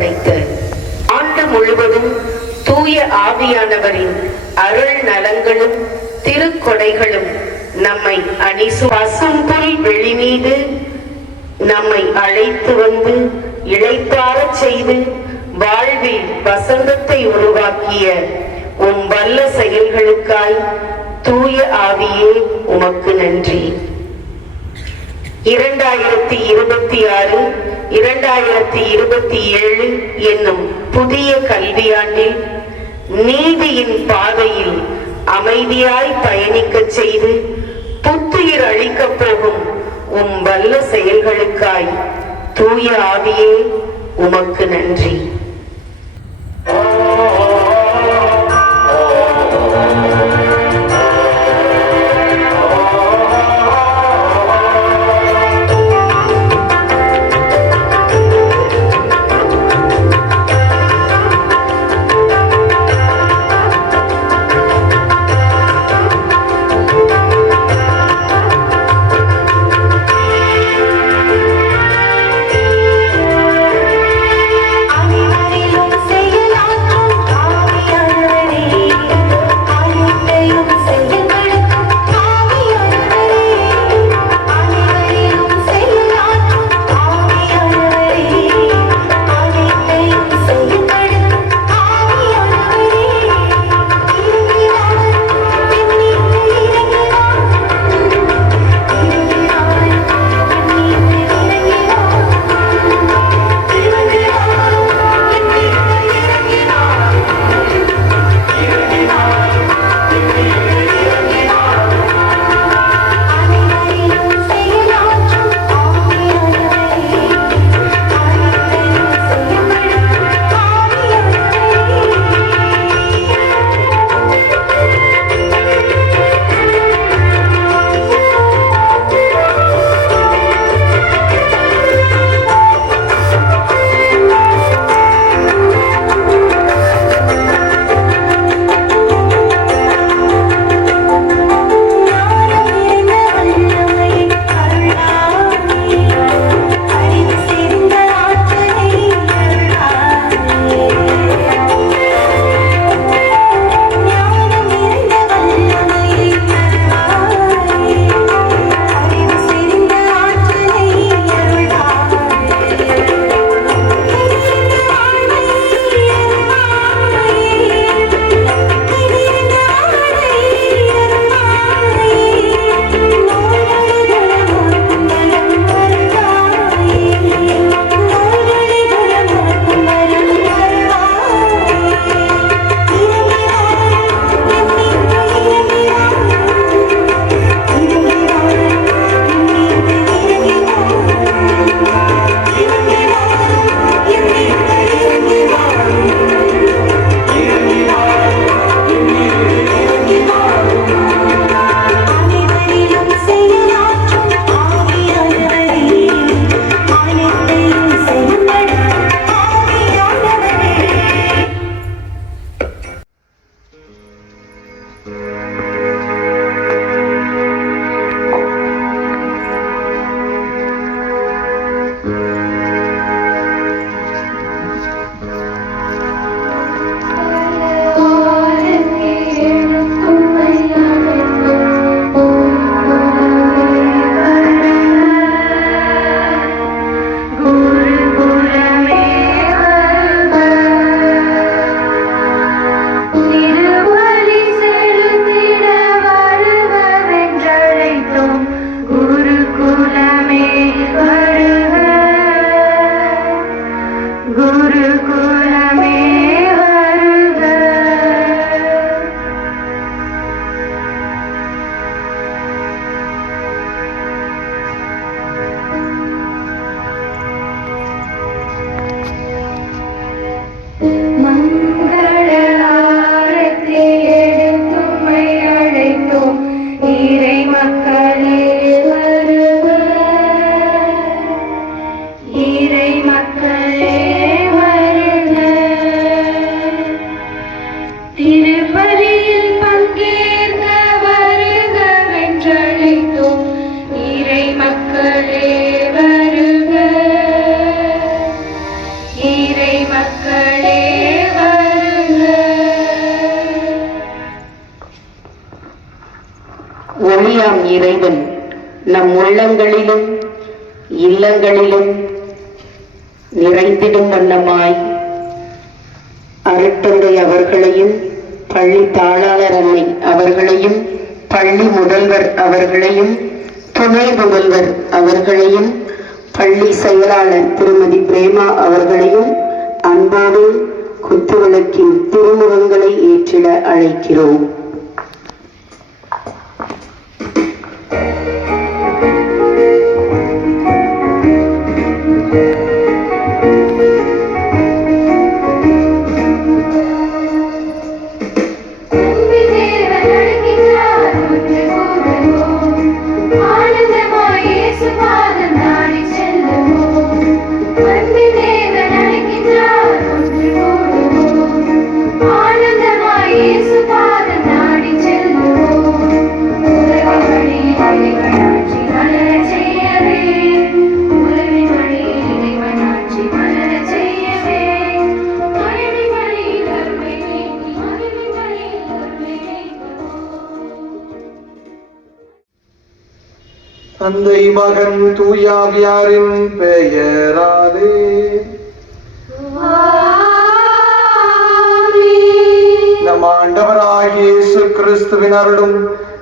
படைத்த ஆண்டு முழுவதும் தூய ஆவியானவரின் அருள் நலங்களும் திருக்கொடைகளும் நம்மை பசும்புல் வெளி மீது நம்மை அழைத்து வந்து இளைப்பாறச் செய்து வாழ்வில் வசந்தத்தை உருவாக்கிய உம் வல்ல செயல்களுக்காய் தூய ஆவியே உமக்கு நன்றி. 2026 2027 என்னும் புதிய கல்வியாண்டில் நீதியின் பாதையில் அமைதியாய் பயணிக்கச் செய்து புத்துயிர் அளிக்கப் போகும் உம் வல்ல செயல்களுக்காய் தூய ஆவியே உமக்கு நன்றி. I இறைவன் நம் உள்ளங்களிலும் இல்லங்களிலும் நிறைந்திடும் வண்ணமாய் அருட்தந்தை அவர்களையும், பள்ளி தாளாளர் அன்னை அவர்களையும், பள்ளி முதல்வர் அவர்களையும், துணை முதல்வர் அவர்களையும், பள்ளி செயலாளர் திருமதி பிரேமா அவர்களையும் அன்போடு குத்துவிளக்கின் திருமுகங்களை ஏற்றிட அழைக்கிறோம். தந்தை மகன் தூயாவியாரின் பெயராலே நம் ஆண்டவராகிய இயேசு கிறிஸ்துவின் அருளும்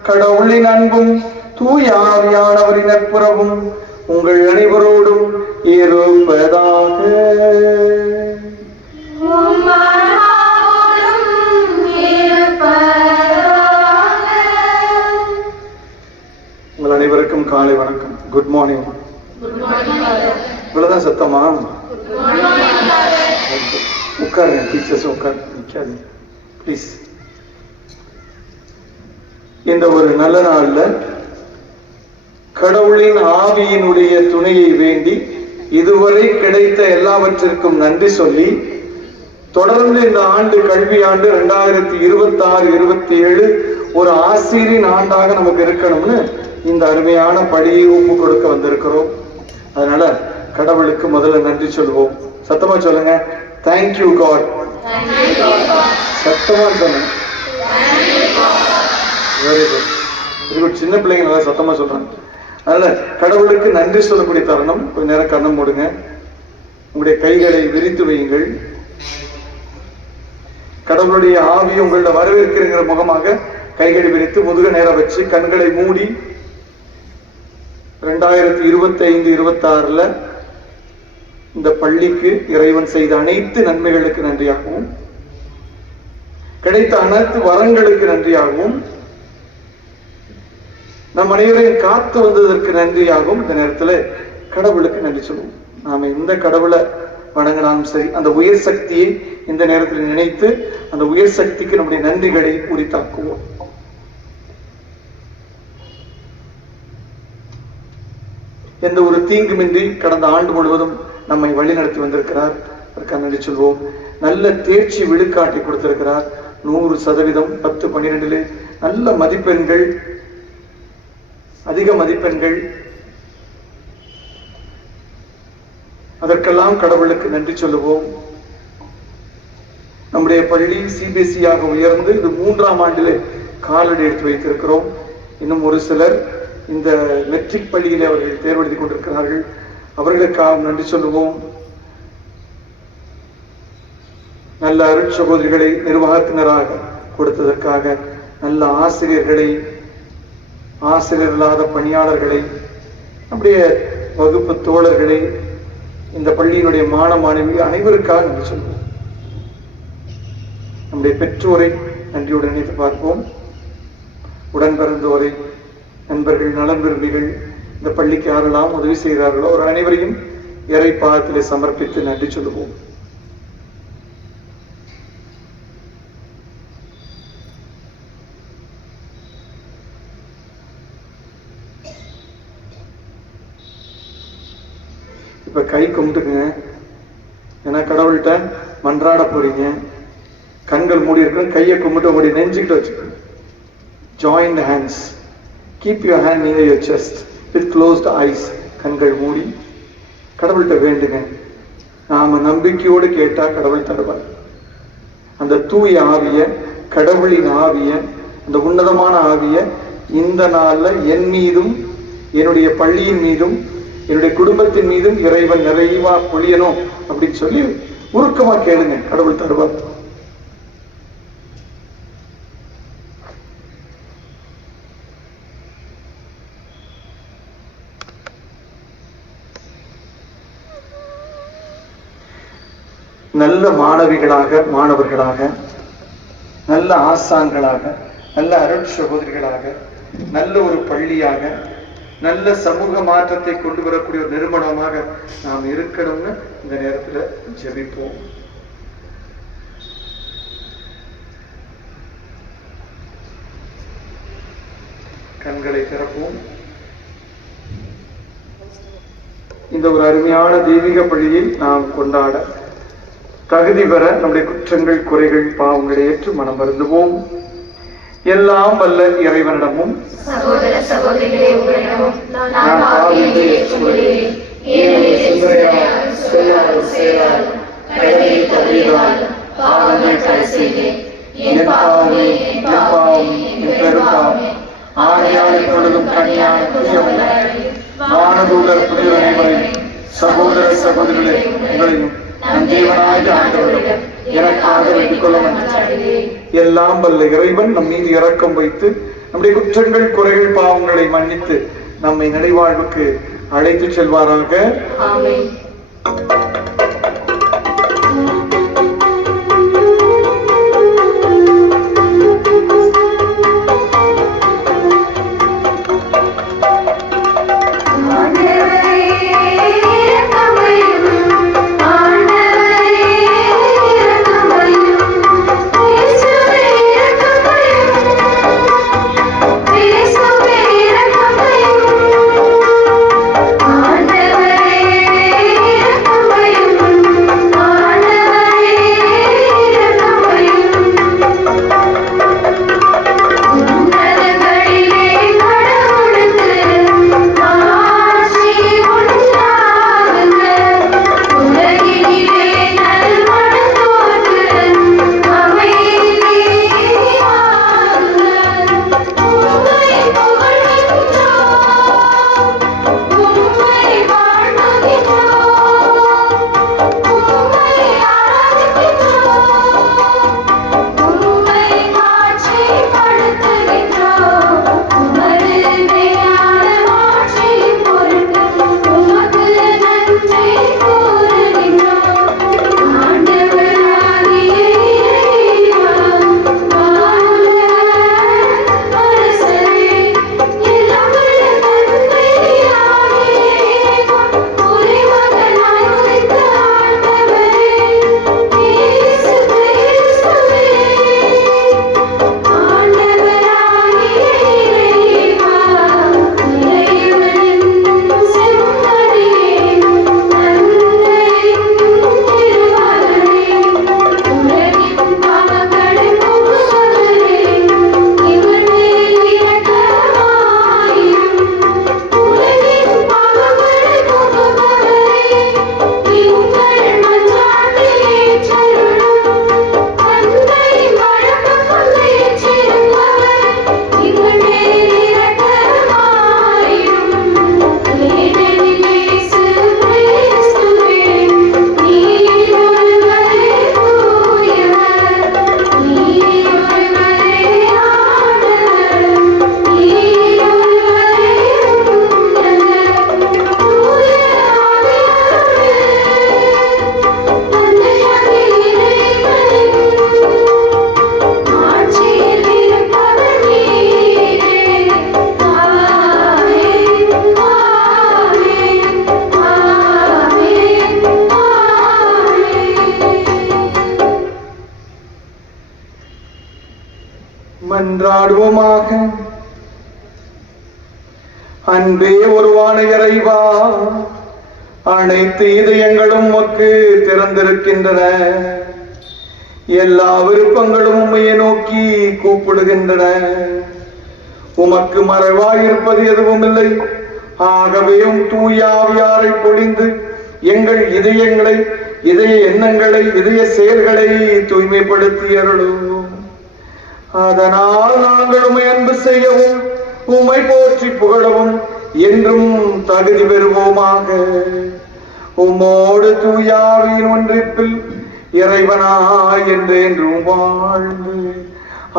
கடவுளின் அன்பும் தூயாவியானவரின் நட்புறவும் உங்கள் அனைவரோடும் இருப்பதாக. உங்கள் அனைவருக்கும் காலை வணக்கம். Good morning. இவ்வளவுதான் சத்தமா? உட்காருங்க டீச்சர்ஸ், உட்காரு, நிக்காதீங்க ப்ளீஸ். இந்த ஒரு நல்ல நாள்ல கடவுளின் ஆவியினுடைய துணையை வேண்டி இதுவரை கிடைத்த எல்லாவற்றிற்கும் நன்றி சொல்லி தொடர்ந்து இந்த ஆண்டு கல்வி ஆண்டு 2026-27 ஒரு ஆசிரியரின் ஆண்டாக நமக்கு இருக்கணும்னு இந்த அருமையான படியை ஒப்பு கொடுக்க வந்திருக்கிறோம். அதனால கடவுளுக்கு முதல்ல நன்றி சொல்லுவோம். சத்தமா சொல்லுங்க, தேங்க்யூ காட். சத்தமா சொல்லுங்க. Very good, very good. சின்ன பிள்ளைங்க நல்லா சத்தமா சொல்றாங்க. அதனால கடவுளுக்கு நன்றி சொல்லக்கூடிய தருணம். கொஞ்ச நேரம் கண்ணம் மூடுங்க, உங்களுடைய கைகளை விரித்து வையுங்கள். கடவுளுடைய ஆவி உங்களோட வரவேற்கிற முகமாக கைகளை விரித்து முதுக நேரம் வச்சு கண்களை மூடி 2025-26 இந்த பள்ளிக்கு இறைவன் செய்த அனைத்து நன்மைகளுக்கு நன்றியாகவும், கிடைத்த அனைத்து வரங்களுக்கு நன்றியாகவும், நம் அனைவரையும் காத்து வந்ததற்கு நன்றியாகவும் இந்த நேரத்தில் கடவுளுக்கு நன்றி சொல்லுவோம். நாம இந்த கடவுளை வணங்கினாலும் சரி, அந்த உயர் சக்தியை இந்த நேரத்தில் நினைத்து அந்த உயர் சக்திக்கு நம்முடைய நன்றிகளை உரித்தாக்குவோம். எந்த ஒரு தீங்குமின்றி கடந்த ஆண்டு முழுவதும் நம்மை வழிநடத்தி வந்திருக்கிறார். அதற்காக நன்றி சொல்வோம். நல்ல தேர்ச்சி விழுக்காட்டி கொடுத்திருக்கிறார். 100%, 10-12 நல்ல மதிப்பெண்கள், அதிக மதிப்பெண்கள். அதற்கெல்லாம் கடவுளுக்கு நன்றி சொல்லுவோம். நம்முடைய பள்ளி CBSE ஆக உயர்ந்து இது 3ஆம் ஆண்டிலே காலடி எடுத்து வைத்திருக்கிறோம். இன்னும் ஒரு சிலர் இந்த மெட்ரிக் பள்ளியிலே அவர்கள் தேர்வெழுதி கொண்டிருக்கிறார்கள். அவர்களுக்காக நன்றி சொல்லுவோம். நல்ல அருட்சகோதரிகளை நிர்வாகத்தினராக கொடுத்ததற்காக, நல்ல ஆசிரியர்களை, ஆசிரியர் இல்லாத பணியாளர்களை, நம்முடைய வகுப்பு தோழர்களை, இந்த பள்ளியினுடைய மாணவி அனைவருக்காக நன்றி சொல்வோம். நம்முடைய பெற்றோரை நன்றியுடன் நினைத்து பார்ப்போம். உடன் பிறந்தோரை, நண்பர்கள், நலன் விரும்பிகள், இந்த பள்ளிக்கு யாரெல்லாம் உதவி செய்கிறார்களோ ஒரு அனைவரையும் இறை பாதத்திலே சமர்ப்பித்து நன்றி சொல்லுவோம். இப்ப கை கும்பிட்டுக்குங்க. ஏன்னா கடவுள்கிட்ட மன்றாட போறீங்க. கண்கள் மூடி இருக்கிற, கையை கும்பிட்டு உங்களுடைய நெஞ்சுக்கிட்ட வச்சுக்கோங்க. Join the hands. Keep your hand near your chest with closed eyes. கண்கள் மூடி கடவுள்கிட்ட வேண்டுங்க. நாம நம்பிக்கையோடு கேட்டா கடவுள் தருவார். அந்த தூய ஆவிய, கடவுளின் ஆவிய, அந்த உன்னதமான ஆவிய இந்த நாள்ல என் மீதும் என்னுடைய பள்ளியின் மீதும் என்னுடைய குடும்பத்தின் மீதும் இறைவன் நிறைவா பொழியணும் அப்படின்னு சொல்லி உருக்கமா கேளுங்க, கடவுள் தருவார். நல்ல மாணவிகளாக, மாணவர்களாக, நல்ல ஆசான்களாக, நல்ல அருட் சகோதரிகளாக, நல்ல ஒரு பள்ளியாக, நல்ல சமூக மாற்றத்தை கொண்டு வரக்கூடிய ஒரு நிறுவனமாக நாம் இருக்கணும்னு இந்த நேரத்துல ஜெபிப்போம். கண்களை திறப்போம். இந்த ஒரு அருமையான தெய்வீக பள்ளியை நாம் கொண்டாட தகுதி பெற நம்முடைய குற்றங்கள், குறைகள், பாவங்களை ஏற்று மனம் வருந்துவோம். எல்லாம் வல்ல இறைவனிடமும் சகோதர சகோதரிகளே உங்களிடமும் நான் பாவியை ஏற்றுக்கொள்கிறேன். ஏனெனில் சொல்லால் செயலால் கடமையை தவறினால் பாவங்கள் பல செய்தேன். என் பாவமே, என் பாவமே, என் பெரும்பாவமே. ஆகையால் இப்பொழுதும் கனியான குற்றமில்லாதவர்களே, வானதூதர் புனிதர் அனைவரையும், சகோதர சகோதரிகளே உங்களையும் நம் தேவனாகிய ஆண்டவரிடம் எனக்காக வேண்டிக் கொள்ள மன்றாடுகிறேன். எல்லாம் வல்ல இறைவன் நம் மீது இரக்கம் வைத்து நம்முடைய குற்றங்கள், குறைகள், பாவங்களை மன்னித்து நம்மை நிலைவாழ்வுக்கு அழைத்து செல்வாராக. ஆமென். மன்றாடுவோமாக. அன்பே உருவான இறைவா, அனைத்து இதயங்களும் உமக்கு திறந்திருக்கின்றன. எல்லா விருப்பங்களும் உம்மையை நோக்கி கூப்பிடுகின்றன. உமக்கு மறைவாயிருப்பது எதுவும் இல்லை. ஆகவே தூய ஆவியாரை பொழிந்து எங்கள் இதயங்களை, இதய எண்ணங்களை, இதய செயல்களை தூய்மைப்படுத்தி அருளும். அதனால் நாங்கள் உம்மை அன்பு செய்யவும் உம்மை போற்றி புகழவும் என்றும் தகுதி பெறுவோமாக. உம்மோடு தூயாவின் ஒன்றிப்பில் இறைவனாய் என்றென்றும் வாழ்ந்து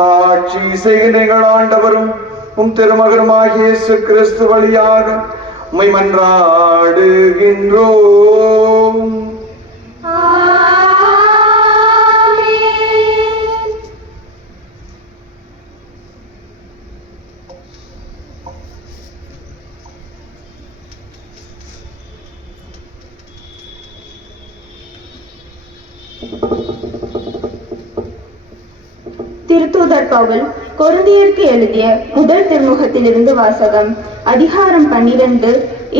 ஆட்சி செய்கின்ற ஆண்டவரும் உம் திருமகனுமாகிய இயேசு கிறிஸ்து வழியாக உம்மை மன்றாடுகின்றோம். திருத்தூதர் பவுல் கொரிந்தியருக்கு எழுதிய முதல் திருமுகத்திலிருந்து வாசகம். அதிகாரம் 12,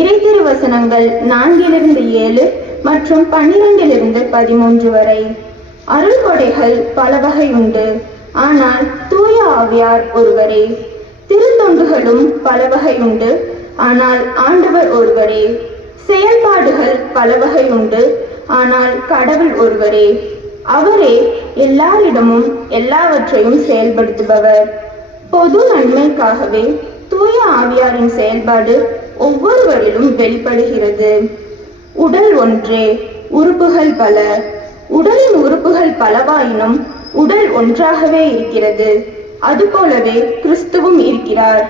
இறை திருவசனங்கள் 4-7 மற்றும் 12-13 வரை. அருள் கொடைகள் பல வகை உண்டு, ஆனால் தூய ஆவியார் ஒருவரே. திருத்தொண்டுகளும் பல வகை உண்டு, ஆனால் ஆண்டவர் ஒருவரே. செயல்பாடுகள் பல வகை உண்டு, ஆனால் கடவுள் ஒருவரே. அவரே எல்லாரிடமும் எல்லாவற்றையும் செயல்படுத்துபவர். பொது நன்மைக்காகவே தூய ஆவியாரின் செயல்பாடு ஒவ்வொருவரிலும் வெளிப்படுகிறது. உடல் ஒன்றே, உறுப்புகள் பல. உடலின் உறுப்புகள் பலவாயினும் உடல் ஒன்றாகவே இருக்கிறது. அதுபோலவே கிறிஸ்துவும் இருக்கிறார்.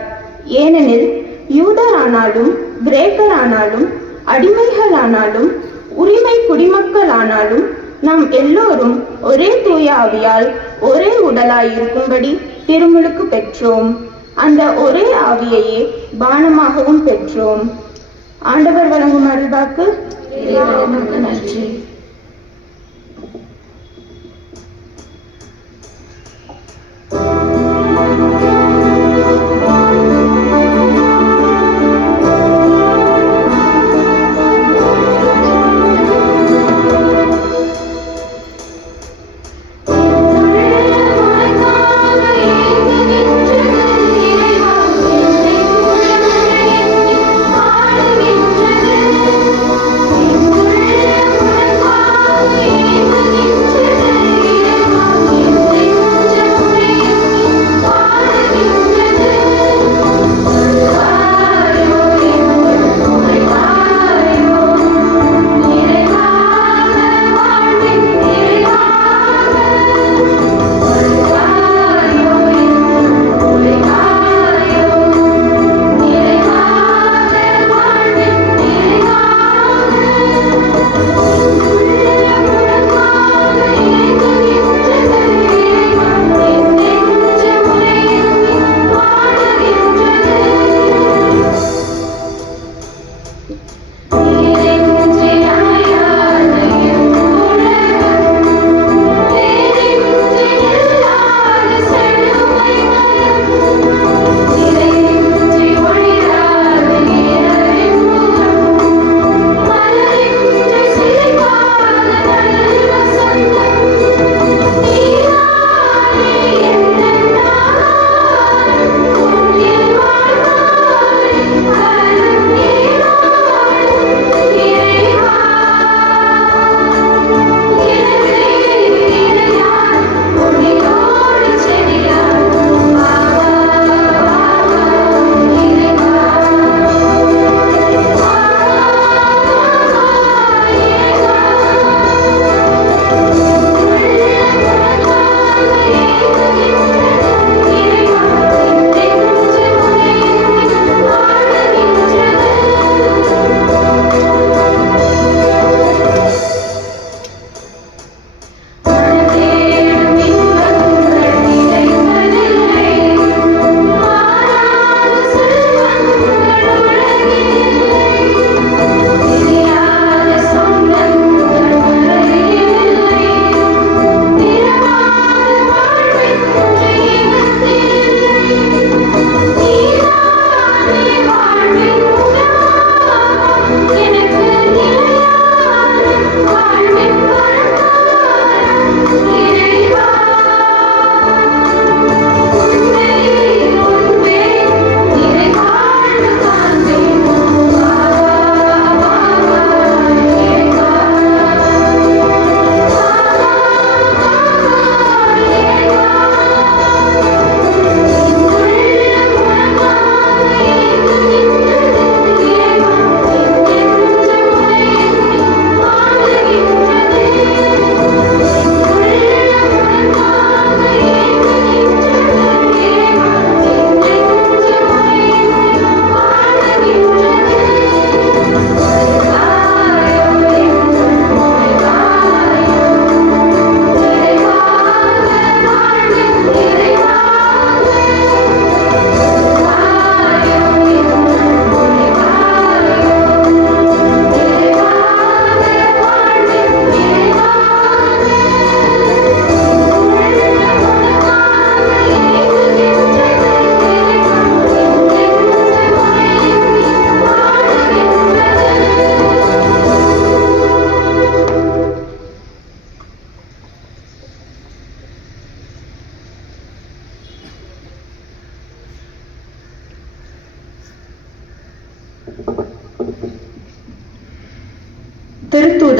ஏனெனில் யூதரானாலும் கிரேக்கரானாலும் அடிமைகளானாலும் உரிமை குடிமக்களானாலும் நாம் எல்லோரும் ஒரே தூய ஆவியால் ஒரே உடலாய் இருக்கும்படி திருமுழுக்கு பெற்றோம். அந்த ஒரே ஆவியையே பானமாகவும் பெற்றோம். ஆண்டவர் வழங்கும் அருள்வாக்கு. நன்றி. ஆடுகின்றது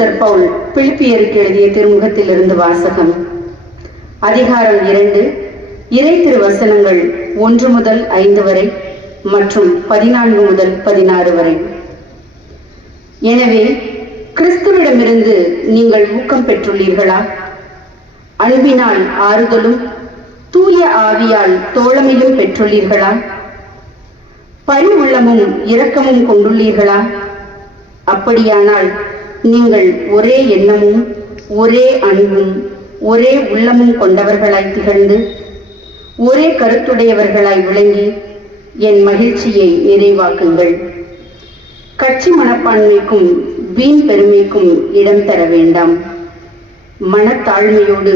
திருத்தூதர் பவுல் பிலிப்பியருக்கு எழுதிய திருமுகத்திலிருந்து வாசகம். அதிகாரம் 2, இறை திருவசனங்கள் 1 முதல் 5 வரை மற்றும் 14 முதல் 16 வரை. எனவே கிறிஸ்துவிடமிருந்து நீங்கள் ஊக்கம் பெற்றுள்ளீர்களா? அன்பினால் ஆறுதலும் தூய ஆவியால் தோழமையும் பெற்றுள்ளீர்களா? பரி உள்ளமும் இரக்கமும் கொண்டுள்ளீர்களா? அப்படியானால் நீங்கள் ஒரே எண்ணமும் ஒரே அன்பும் ஒரே உள்ளமும் கொண்டவர்களாய் திகழ்ந்து ஒரே கருத்துடையவர்களாய் விளங்கி என் மகிழ்ச்சியை நிறைவாக்குங்கள். கட்சி மனப்பான்மைக்கும் வீண் பெருமைக்கும் இடம் தர வேண்டாம். மனத்தாழ்மையோடு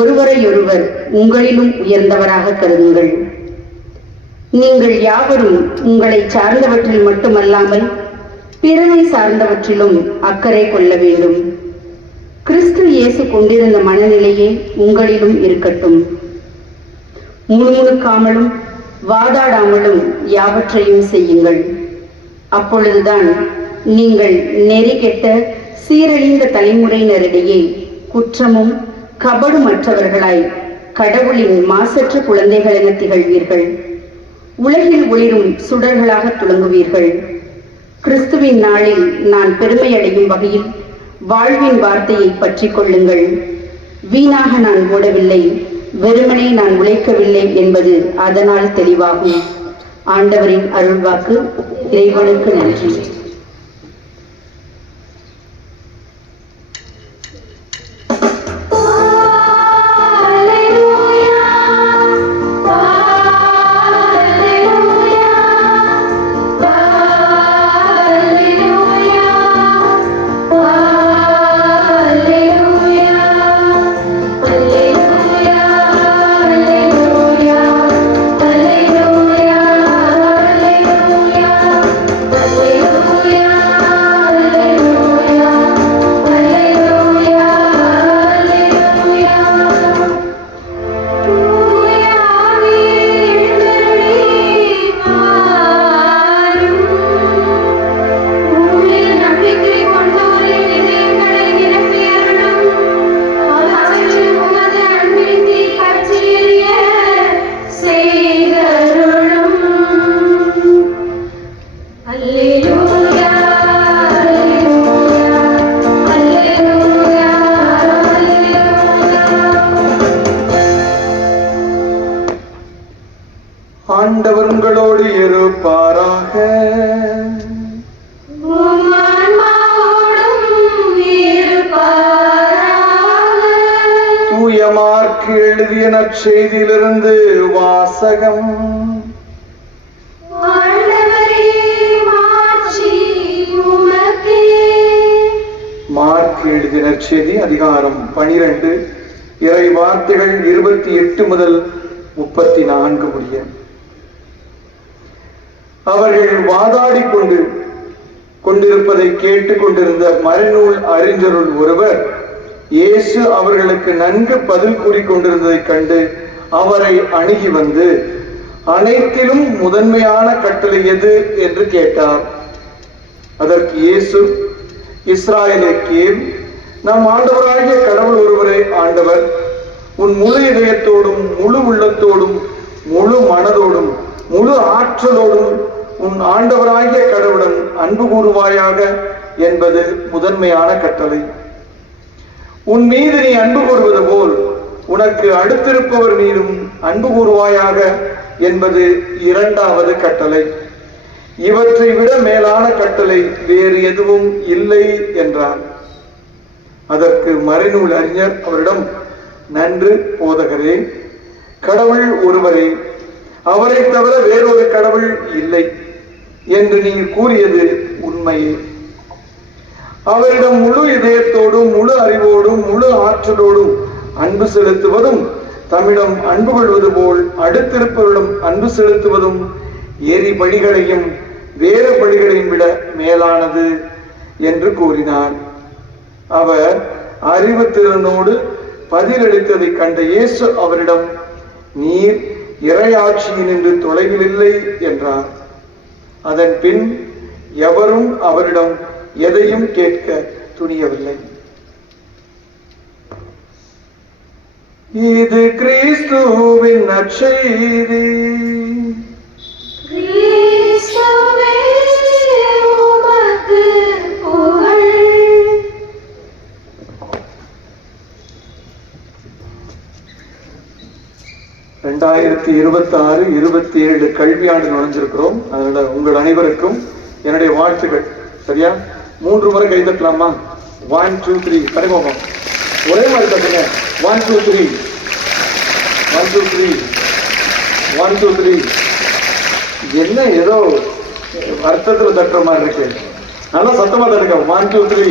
ஒருவரையொருவர் உங்களிலும் உயர்ந்தவராக கருதுங்கள். நீங்கள் யாவரும் உங்களை சார்ந்தவற்றில் மட்டுமல்லாமல் பிறரை சார்ந்தவற்றிலும் அக்கறை கொள்ள வேண்டும். கிறிஸ்து இயேசு கொண்டிருந்த மனநிலையே உங்களிலும் இருக்கட்டும். முணுமுணுக்காமலும் வாதாடாமலும் யாவற்றையும் செய்யுங்கள். அப்பொழுதுதான் நீங்கள் நெறி கெட்ட சீரழிந்த தலைமுறையினரிடையே குற்றமும் கபடுமற்றவர்களாய் கடவுளின் மாசற்ற குழந்தைகள் என திகழ்வீர்கள். உலகில் ஒளிரும் சுடர்களாக துளங்குவீர்கள். கிறிஸ்துவின் நாளில் நான் பெருமையடையும் வகையில் வாழ்வின் வார்த்தையை பற்றி கொள்ளுங்கள். வீணாக நான் ஓடவில்லை, வெறுமனே நான் உழைக்கவில்லை என்பது அதனால் தெளிவாகும். ஆண்டவரின் அருள்வாக்கு. இறைவனுக்கு நன்றி. ஆண்டவர் உங்களோடு இருப்பாராக. தூய மார்க்கு எழுதிய நற்செய்தியிலிருந்து வாசகம். மார்க்கு எழுதிய நற்செய்தி அதிகாரம் 12 இறை வார்த்தைகள் 28 முதல் 34 முடிய. அவர்கள் வாதாடி கொண்டிருப்பதை கேட்டுக் கொண்டிருந்த மறைநூல் அறிஞருள் ஒருவர் இயேசு அவர்களுக்கு நன்கு பதில் கூறிக் கொண்டிருந்ததைக் கண்டு அவரை அணுகி வந்து, அனைத்திலும் முதன்மையான கட்டளை எது என்று கேட்டார். அதற்கு இயேசு, இஸ்ராயேலே கேள், நம் ஆண்டவராகிய கடவுள் ஒருவரே ஆண்டவர். உன் முழு இதயத்தோடும் முழு உள்ளத்தோடும் முழு மனதோடும் முழு ஆற்றலோடும் உன் ஆண்டவராகிய கடவுளுடன் அன்பு கூறுவாயாக என்பது முதன்மையான கட்டளை. உன் மீது நீ அன்பு கூறுவது போல் உனக்கு அடுத்திருப்பவர் மீதும் அன்பு கூறுவாயாக என்பது இரண்டாவது கட்டளை. இவற்றை விட மேலான கட்டளை வேறு எதுவும் இல்லை என்றார். அதற்கு மறைநூல் அறிஞர் அவரிடம், நன்று போதகரே, கடவுள் ஒருவரே, அவரை தவிர வேறொரு கடவுள் இல்லை என்று நீங்கள் கூறியது உண்மையே. அவரிடம் முழு இதயத்தோடும் முழு அறிவோடும் முழு ஆற்றலோடும் அன்பு செலுத்துவதும் தம்மிடம் அன்பு கொள்வது போல் அடுத்திருப்பவரிடம் அன்பு செலுத்துவதும் எரி பலிகளையும் வேறு பலிகளையும் விட மேலானது என்று கூறினார். அவர் அறிவு திறனோடு பதிலளித்ததை கண்ட இயேசு அவரிடம், நீர் இறையாட்சியில் நின்று தொலைவில் இல்லை என்றார். அதன் பின் எவரும் அவரிடம் எதையும் கேட்க துணியவில்லை. இது கிறிஸ்துவின் நற்செய்தி. கிறிஸ்துவே உமக்கு புகழ். 2026-27 கல்வியாண்டு நுழைஞ்சிருக்கிறோம். அதனால உங்கள் அனைவருக்கும் என்னுடைய வாழ்த்துக்கள். சரியா? 3 முறை கை தட்டலாமா? 1 2 3 கடைபாபம் ஒரே மாதிரி தட்டுங்க. 1 2 3 1 2 3 1 2 3. என்ன ஏதோ அர்த்தத்துல தட்டுற மாதிரி இருக்கு. நல்லா சத்தமா தட்டுங்க. 1 2 3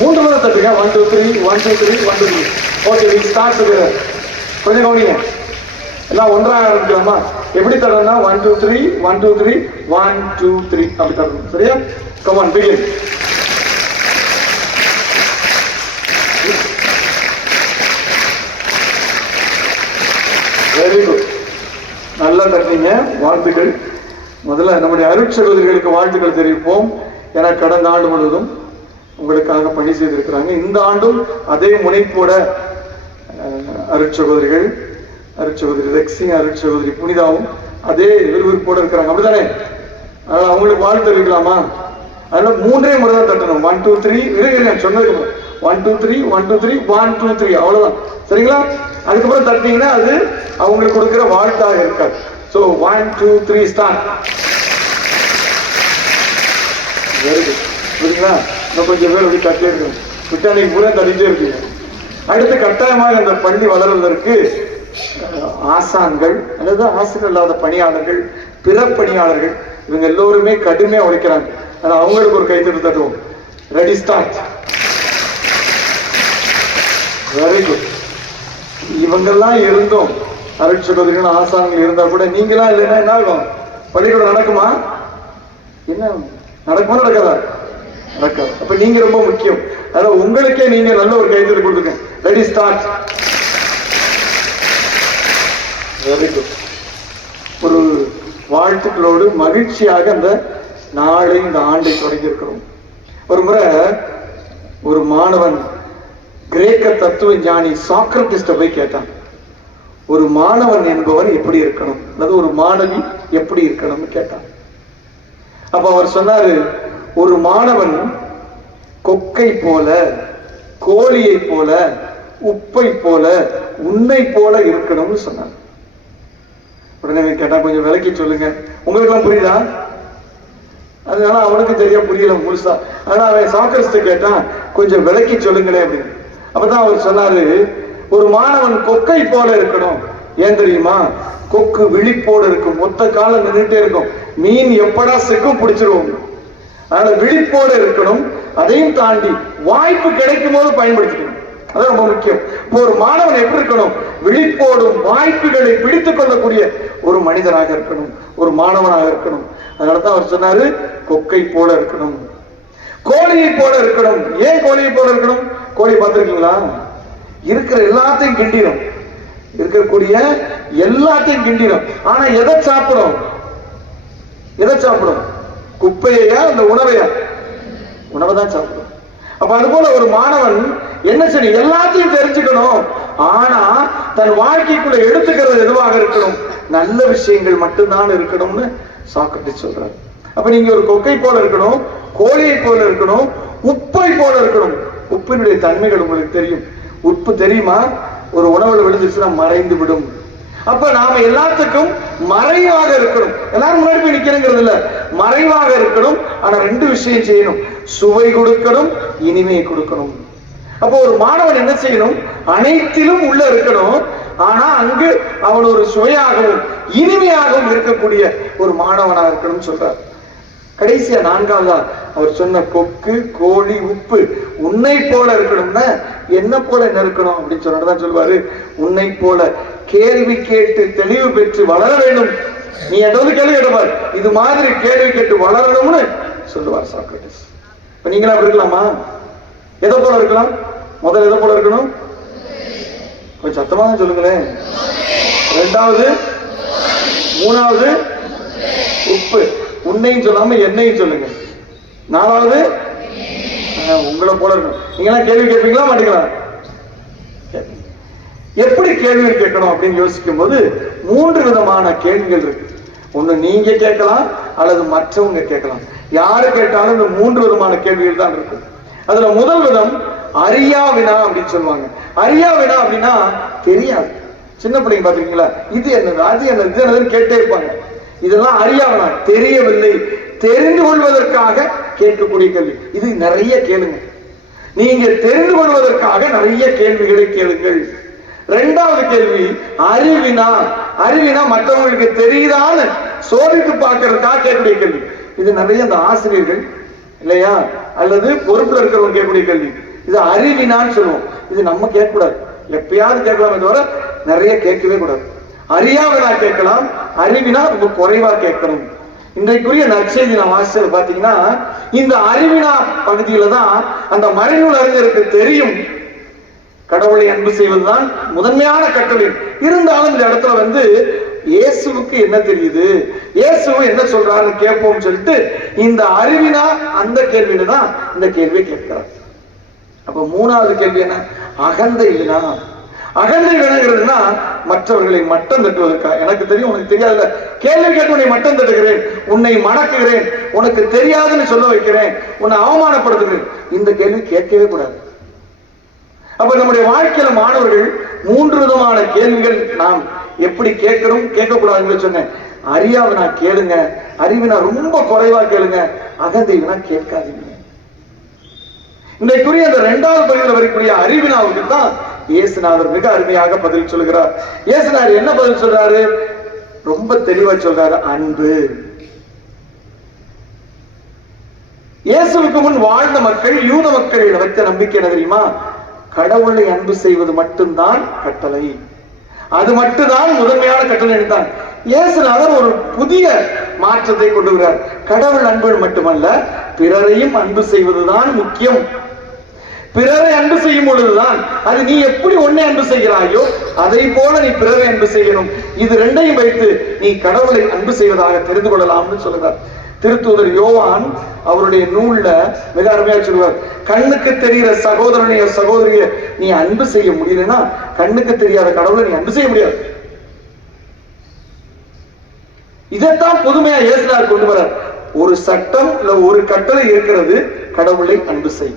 3 முறை தட்டுங்க. 1 2 3 1 2 3 1 2 3. Okay, we start together. கொஞ்சம் கவனிங்க. எல்லாம் ஒன்றாக ஆரம்பிக்கலாமா? எப்படி தரணும்னா 1 2 3 1 2 3 1 2 3 அப்படி தரணும். சரியா? Come on, begin. Very good. நல்லா தட்டினீங்க. வாழ்த்துக்கள். முதல்ல நம்முடைய அருட்சகோதரிகளுக்கு வாழ்த்துக்கள் தெரிவிப்போம். ஏன்னா கடந்த ஆண்டு முழுவதும் உங்களுக்காக பணி செய்திருக்கிறாங்க. இந்த ஆண்டும் அதே முனைப்போட அருட்சகோதரிகள், அருட்சகோதரி ரெக்ஸி, அருட்சகோதரி புனிதாவும் அதே விறுவிறுப்போட இருக்கிறாங்க. அப்படித்தானே? அதனால அவங்களுக்கு வாழ்த்து தெரிவிக்கலாமா? அதனால 3 முறை தான் தட்டணும். 1 2 3 இருங்க சொன்னதுக்கு 1 2 3 1 2 3 1 2 3 அவ்வளவுதான். சரிங்களா? அதுக்கப்புறம் தட்டினீங்கன்னா அது அவங்களுக்கு கொடுக்கிற வாழ்த்தாக இருக்காது. So 1 2 3 start. Very good. புரியுங்களா? இன்னும் கொஞ்சம் பேர் அப்படி தட்டே இருக்கணும். விட்டானிக்கு பூரா தட்டிட்டே இருக்கீங்க. அடுத்து கட்டாயமாக அந்த பள்ளி வளர்வதற்கு ஆசான்கள் அல்லது ஆசிரியர் இல்லாத பணியாளர்கள், பிற பணியாளர்கள், இவங்க எல்லோருமே கடுமையா உழைக்கிறாங்க. ஆனா அவங்களுக்கு ஒரு கைத்தட்டு தட்டுவோம். Ready, start. Very good. இவங்கெல்லாம் இருந்தோம், அருட்சகோதரிகள் ஆசான்கள் இருந்தா கூட நீங்களா இல்லைன்னா என்ன ஆகும்? பள்ளிக்கூடம் நடக்குமா? என்ன நடக்குமா? நடக்காதா? நடக்காது. அப்ப நீங்க ரொம்ப முக்கியம். அதாவது உங்களுக்கே நீங்க நல்ல ஒரு கைத்தட்டு கொடுத்துருங்க. Ready, start. Very good. ஒரு வாழ்த்துக்களோடு மகிழ்ச்சியாக அந்த நாளை, இந்த ஆண்டை தொடங்கி இருக்கிறோம். ஒரு முறை ஒரு மாணவன் கிரேக்க தத்துவ ஞானி சாக்ரட்டிஸ்ட போய் கேட்டான், ஒரு மாணவன் என்பவன் எப்படி இருக்கணும், அல்லது ஒரு மாணவி எப்படி இருக்கணும்னு கேட்டான். அப்ப அவர் சொன்னாரு, ஒரு மாணவன் கொக்கை போல, கோழியை போல, உப்பை போல, உன்னை போல இருக்கணும்னு சொன்னார். உடனே கேட்டா, கொஞ்சம் விளக்கி சொல்லுங்க, உங்களுக்கு எல்லாம் புரியுதா? அதனால அவனுக்கு சரியா புரியல முழுசா. ஆனா அவன் சாக்ரட்டிஸ்ட கேட்டான், கொஞ்சம் விளக்கி சொல்லுங்களேன் அப்படின்னு. அப்பதான் அவர் சொன்னாரு, ஒரு மாணவன் கொக்கை போல இருக்கணும். ஏன் தெரியுமா? கொக்கு விழிப்போடு இருக்கும், மொத்த காலம் நின்றுட்டே இருக்கும், மீன் எப்படா சிக்கும் பிடிச்சிருவோம். அதனால விழிப்போடு இருக்கணும். அதையும் தாண்டி வாய்ப்பு கிடைக்கும் போது பயன்படுத்திக்கணும். அது ரொம்ப முக்கியம். இப்போ ஒரு மாணவன் எப்படி இருக்கணும்? விழிப்போடும் வாய்ப்புகளை பிடித்துக் கொள்ளக்கூடிய ஒரு மனிதனாக இருக்கணும், ஒரு மாணவனாக இருக்கணும். அதனாலதான் அவர் சொன்னாரு, கொக்கை போல இருக்கணும், கோழியை போல இருக்கணும். ஏன் கோழியை போல இருக்கணும்? கோழி பார்த்திருக்கீங்களா? இருக்கிற எல்லாத்தையும் கிண்டிடும், இருக்கக்கூடிய எல்லாத்தையும் கிண்டிடும். ஆனா எதை சாப்பிடும்? எதை சாப்பிடும்? குப்பையா அந்த உணவையா? உணவை தான் சாப்பிடும். அப்ப அது போல ஒரு மாணவன் என்ன செய்யணும்? எல்லாத்தையும் தெரிஞ்சுக்கணும். ஆனா தன் வாழ்க்கைக்குள்ள எடுத்துக்கிறது எதுவாக இருக்கணும்? நல்ல விஷயங்கள் மட்டும்தான் இருக்கணும்னு சாக்ரட்டிஸ் சொல்றாரு. அப்ப நீங்க ஒரு கொக்கை போல இருக்கணும், கோழியை போல இருக்கணும், உப்பை போல இருக்கணும். உப்பினுடைய தன்மைகள் உங்களுக்கு தெரியும். உப்பு தெரியுமா? ஒரு உணவுல விழுந்துச்சுன்னா மறைந்து விடும். அப்ப நாம எல்லாத்துக்கும் மறைவாக இருக்கணும். எல்லாரும் முன்னாடி போய் நிக்கிறங்கிறது இல்ல, மறைவாக இருக்கணும். ஆனா 2 விஷயம் செய்யணும், சுவை கொடுக்கணும், இனிமை கொடுக்கணும். அப்போ ஒரு மாணவன் என்ன செய்யணும்? அனைத்திலும் உள்ள இருக்கணும். ஆனா அங்கு அவன் ஒரு சுவையாகவும் இனிமையாகவும் இருக்கக்கூடிய ஒரு மாணவனாக இருக்கணும்னு சொல்றார். கடைசியா 4ஆவதா அவர் சொன்ன கொக்கு, கோழி, உப்பு உன்னை போல இருக்கணும்னா என்ன போல என்ன இருக்கணும் அப்படின்னு சொன்னதான் சொல்லுவாரு, உன்னை போல கேள்வி கேட்டு தெளிவு பெற்று வளர வேண்டும். நீ ஏதாவது கேள்வி கேட்டபார், இது மாதிரி கேள்வி கேட்டு வளரணும்னு சொல்லுவார் சாக்ரட்டிஸ். இப்ப நீங்களா இருக்கலாமா? எதை போல இருக்கலாம்? முதல்ல எதை போல இருக்கணும்? கொஞ்சம் சத்தமா தான் சொல்லுங்களேன். 2வது, 3வது உப்பு. உன்னையும் சொல்லாம என்னையும் சொல்லுங்க. 4வது உங்களை போல இருக்கும். நீங்களாம் கேள்வி கேட்பீங்களா மாட்டீங்களா? எப்படி கேள்வி கேட்கணும் அப்படின்னு யோசிக்கும் போது 3 விதமான கேள்விகள் இருக்கு. ஒண்ணு நீங்க கேட்கலாம் அல்லது மற்றவங்க கேட்கலாம். யாரு கேட்டாலும் இந்த 3 விதமான கேள்விகள் தான் இருக்கு. அதுல முதல் விதம் அறியா வினா அப்படின்னு சொல்லுவாங்க. அறியா வினா அப்படின்னா தெரியாது. சின்ன பிள்ளைங்க பாத்துருக்கீங்களா? இது என்னது, அது என்னது, இது என்னதுன்னு கேட்டே இருப்பாங்க. இதெல்லாம் அறியா வினா, தெரியவில்லை, தெரிந்து கொள்வதற்காக கேட்கக்கூடிய கேள்வி. இது நிறைய கேளுங்க. நீங்க தெரிந்து கொள்வதற்காக நிறைய கேள்விகளை கேளுங்கள். 2வது கேள்வி அறிவினா. அறிவினா மற்றவங்களுக்கு தெரியுதான்னு சோதித்து பார்க்கறதுக்காக கேட்கக்கூடிய கேள்வி. இது நிறைய இந்த ஆசிரியர்கள் இல்லையா அல்லது பொறுப்புல இருக்கிறவங்க கேட்கக்கூடிய கேள்வி. இது அறிவினான்னு சொல்லுவோம். இது நம்ம கேட்கக்கூடாது. எப்பயாவது கேட்கலாமே தவிர நிறைய கேட்கவே கூடாது. அறியாவினா கேட்கலாம், அறிவினா ரொம்ப குறைவா கேட்கணும். இன்றைக்குரிய நற்செய்தி நான் வாசிச்சது பாத்தீங்கன்னா இந்த அறிவினா பகுதியில தான் அந்த மறைநூல் அறிஞருக்கு தெரியும் கடவுளை அன்பு செய்வதுதான் முதன்மையான கட்டளை. இருந்தாலும் இந்த இடத்துல இயேசுவுக்கு என்ன தெரியுது, இயேசு என்ன சொல்றாருன்னு கேட்போம் சொல்லிட்டு இந்த அறிவினா அந்த கேள்வியில தான் இந்த கேள்வியை கேட்கிறார். அப்ப 3வது கேள்வி என்ன? அகந்தை வினா. அகந்தை வினங்கிறதுனா மற்றவர்களை மட்டம் தட்டுவதற்கா. எனக்கு தெரியும், உனக்கு தெரியாதுல்ல, கேள்வி கேட்டு உன்னை மட்டம் தட்டுகிறேன், உன்னை மணக்குகிறேன், உனக்கு தெரியாதுன்னு சொல்ல வைக்கிறேன், உன்னை அவமானப்படுத்துகிறேன். இந்த கேள்வி கேட்கவே கூடாது. அப்ப நம்முடைய வாழ்க்கையில மாணவர்கள் 3 விதமான கேள்விகள் நாம் எப்படி கேட்கிறோம் கேட்கக்கூடாதுன்னு சொன்னேன். அறியாவினா கேளுங்க, அறிவினா ரொம்ப குறைவா கேளுங்க, அகந்தைவினா கேட்காதீங்க. இன்றைக்குரிய அந்த 2வது பகுதியில் வரக்கூடிய அறிவினாவுக்கு தான் இயேசுநாதர் மிக அருமையாக பதில் சொல்கிறார். இயேசுநாதர் என்ன பதில் சொல்றாரு? ரொம்ப தெளிவா சொல்றாரு, அன்பு. இயேசுவுக்கு முன் வாழ்ந்த மக்கள், யூத மக்கள் வைத்த நம்பிக்கை என்ன தெரியுமா? கடவுளை அன்பு செய்வது மட்டும்தான் கட்டளை, அது மட்டும்தான் முதன்மையான கட்டளை தான். இயேசுநாதர் ஒரு புதிய மாற்றத்தை கொண்டு வருகிறார். கடவுள் அன்பு மட்டுமல்ல, பிறரையும் அன்பு செய்வதுதான் முக்கியம். பிறரை அன்பு செய்யும் பொழுதுதான், அது நீ எப்படி உன்னை அன்பு செய்கிறாயோ அதை போல நீ பிறரை அன்பு செய்யணும். இது 2ஐயும் வைத்து நீ கடவுளை அன்பு செய்வதாக தெரிந்து கொள்ளலாம்னு சொல்லுகிறார். திருத்தூதர் யோவான் அவருடைய நூல்ல மிக அருமையா சொல்லுவார், கண்ணுக்கு தெரிகிற சகோதரனைய சகோதரிய நீ அன்பு செய்ய முடியலன்னா கண்ணுக்கு தெரியாத கடவுளை நீ அன்பு செய்ய முடியாது. இதைத்தான் புதுமையா இயேசுநாதர் கொண்டு வரார். ஒரு சட்டம் இல்ல ஒரு கட்டளை இருக்கிறது, கடவுளை அன்பு செய்.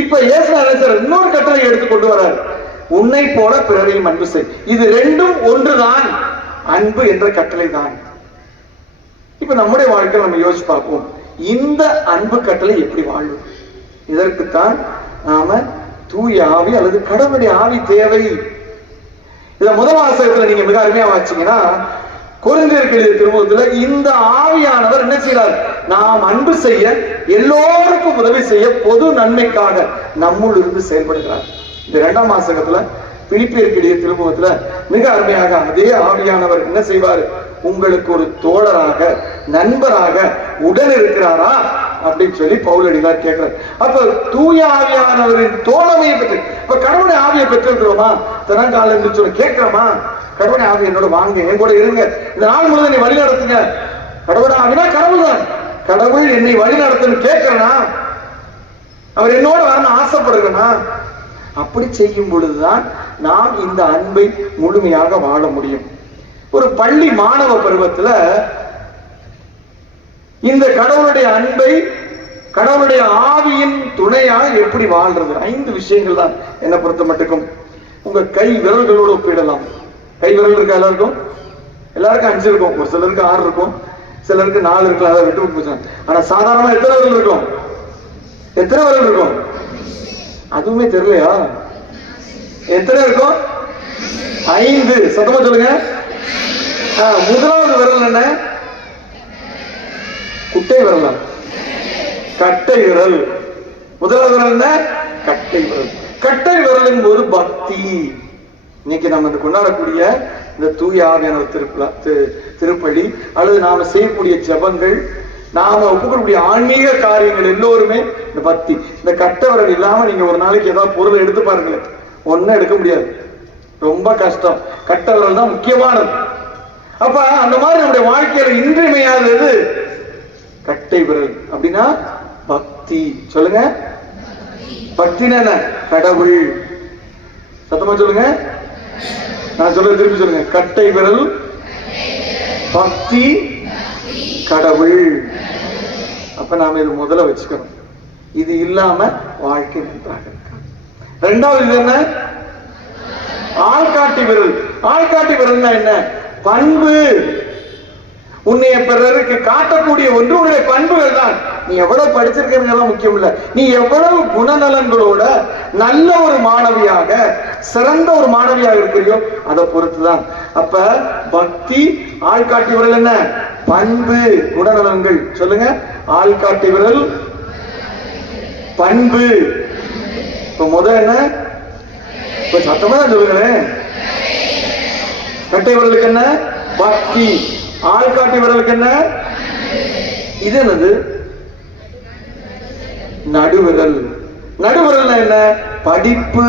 இப்ப இயேசுநாதர் இன்னொரு கட்டளை எடுத்து கொண்டு வரார், உன்னை போல பிறரையும் அன்பு செய். இது 2ம் ஒன்றுதான், அன்பு என்ற கட்டளை தான். இப்ப நம்முடைய வாழ்க்கையில் நம்ம யோசிச்சு பார்ப்போம், இந்த அன்பு கட்டளை எப்படி வாழும்? இதற்குத்தான் நாம தூய ஆவி அல்லது கடவுளுடைய ஆவி தேவை. இத முதல் வாசகத்துல நீங்க மிக அருமையா வாசிச்சீங்கன்னா, கொரிந்தியருக்கு எழுதிய திருமுகத்துல இந்த ஆவியானவர் என்ன செய்யறார்? நாம் அன்பு செய்ய, எல்லோருக்கும் உதவி செய்ய, பொது நன்மைக்காக நம்முள் இருந்து செயல்படுகிறார். இந்த 2ஆம் வாசகத்துல பிலிப்பியருக்கு எழுதிய திருமுகத்துல மிக அருமையாக அதே ஆவியானவர் என்ன செய்வார்? உங்களுக்கு ஒரு தோழராக, நண்பராக உடன் இருக்கிறாரா அப்படின்னு சொல்லி பவுலடிகளார் கேட்கிறார். அப்ப தூய ஆவியானவரின் தோழமையை பெற்று, இப்ப கடவுளை ஆவியை பெற்றிருக்கிறோமா? தினங்கால என்று சொல்லி கேட்கிறோமா? கடவுளை ஆவி என்னோட வாங்க, என் கூட இருங்க, இந்த நாள் முழுவதும் என்னை வழி நடத்துங்க. கடவுளை ஆவினா கடவுள் தான். கடவுள் என்னை வழி நடத்துன்னு கேட்கிறனா? அவர் என்னோட வரணும் ஆசைப்படுகிறனா? அப்படி செய்யும் பொழுதுதான் நாம் இந்த அன்பை முழுமையாக வாழ முடியும். ஒரு பள்ளி மாணவ பருவத்துல இந்த கடவுளுடைய அன்பை, கடவுளுடைய ஆவியின் துணையாக எப்படி வாழ்றது? 5 விஷயங்கள் தான் என்னை பொறுத்த மட்டுக்கும். உங்க கை விரல்களோடு ஒப்பிடலாம். கை விரல் இருக்கா எல்லாருக்கும்? எல்லாருக்கும் 5 இருக்கும், ஒரு சிலருக்கு 6 இருக்கும், சிலருக்கு 4 இருக்கலாம். அதை விட்டு போச்சு. ஆனா சாதாரணமா எத்தனை விரல் இருக்கும்? எத்தனை விரல் இருக்கும்? அதுவுமே தெரியலையா? எத்தனை இருக்கும்? 5. சத்தமா சொல்லுங்க. முதலாவது விரல் என்ன? குட்டை விரல், கட்டை விரல். முதலாவது விரல் என்ன? கட்டை விரல். கட்டை விரலின் போது பக்தி. இன்னைக்கு நம்ம கொண்டாடக்கூடிய இந்த தூய ஆவியானவர் திருப்பலி அல்லது நாம செய்யக்கூடிய ஜெபங்கள், நாம ஒப்புக்கக்கூடிய ஆன்மீக காரியங்கள் எல்லோருமே இந்த பக்தி. இந்த கட்டை விரல் இல்லாம நீங்க ஒரு நாளைக்கு ஏதாவது பொருளை எடுத்து பாருங்களேன், ஒன்னும் எடுக்க முடியாது, ரொம்ப கஷ்டம். கட்டை விரல் தான் முக்கியமானது. அப்ப அந்த மாதிரி நம்முடைய வாழ்க்கையில இன்றியமையாதது கட்டை விரல். அப்படின்னா பக்தி. சொல்லுங்க, பக்தினா என்ன? கடவுள். சத்தமா சொல்லுங்க. நான் சொல்ல திருப்பி சொல்லுங்க. கட்டை விரல் பக்தி கடவுள். அப்ப நாம இது முதல்ல வச்சுக்கணும். இது இல்லாம வாழ்க்கை நன்றாக இருக்காது. ரெண்டாவது இது என்ன? ஆள்காட்டி விரல். ஆள்காட்டி விரல்னா என்ன? பண்பு. உன்னைய பிறருக்கு காட்டக்கூடிய ஒன்று உன்னுடைய பண்புகள் தான். நீ எவ்வளவு படிச்சிருக்கிறதுலாம் முக்கியம் இல்ல, நீ எவ்வளவு குணநலன்களோட நல்ல ஒரு மாணவியாக, சிறந்த ஒரு மாணவியாக இருக்கிறியோ அதை பொறுத்துதான். அப்ப பக்தி, ஆள்காட்டி விரல் என்ன? பண்பு, குணநலன்கள். சொல்லுங்க. ஆள்காட்டி விரல் பண்பு. இப்ப முதல் என்ன? இப்ப சத்தமா தான் சொல்லுங்களேன். கட்டை விரலுக்கு என்ன? பக்தி. ஆள்காட்டி விரலுக்கு என்ன? இது என்னது? நடுவிரல். நடுவிரல் என்ன? படிப்பு.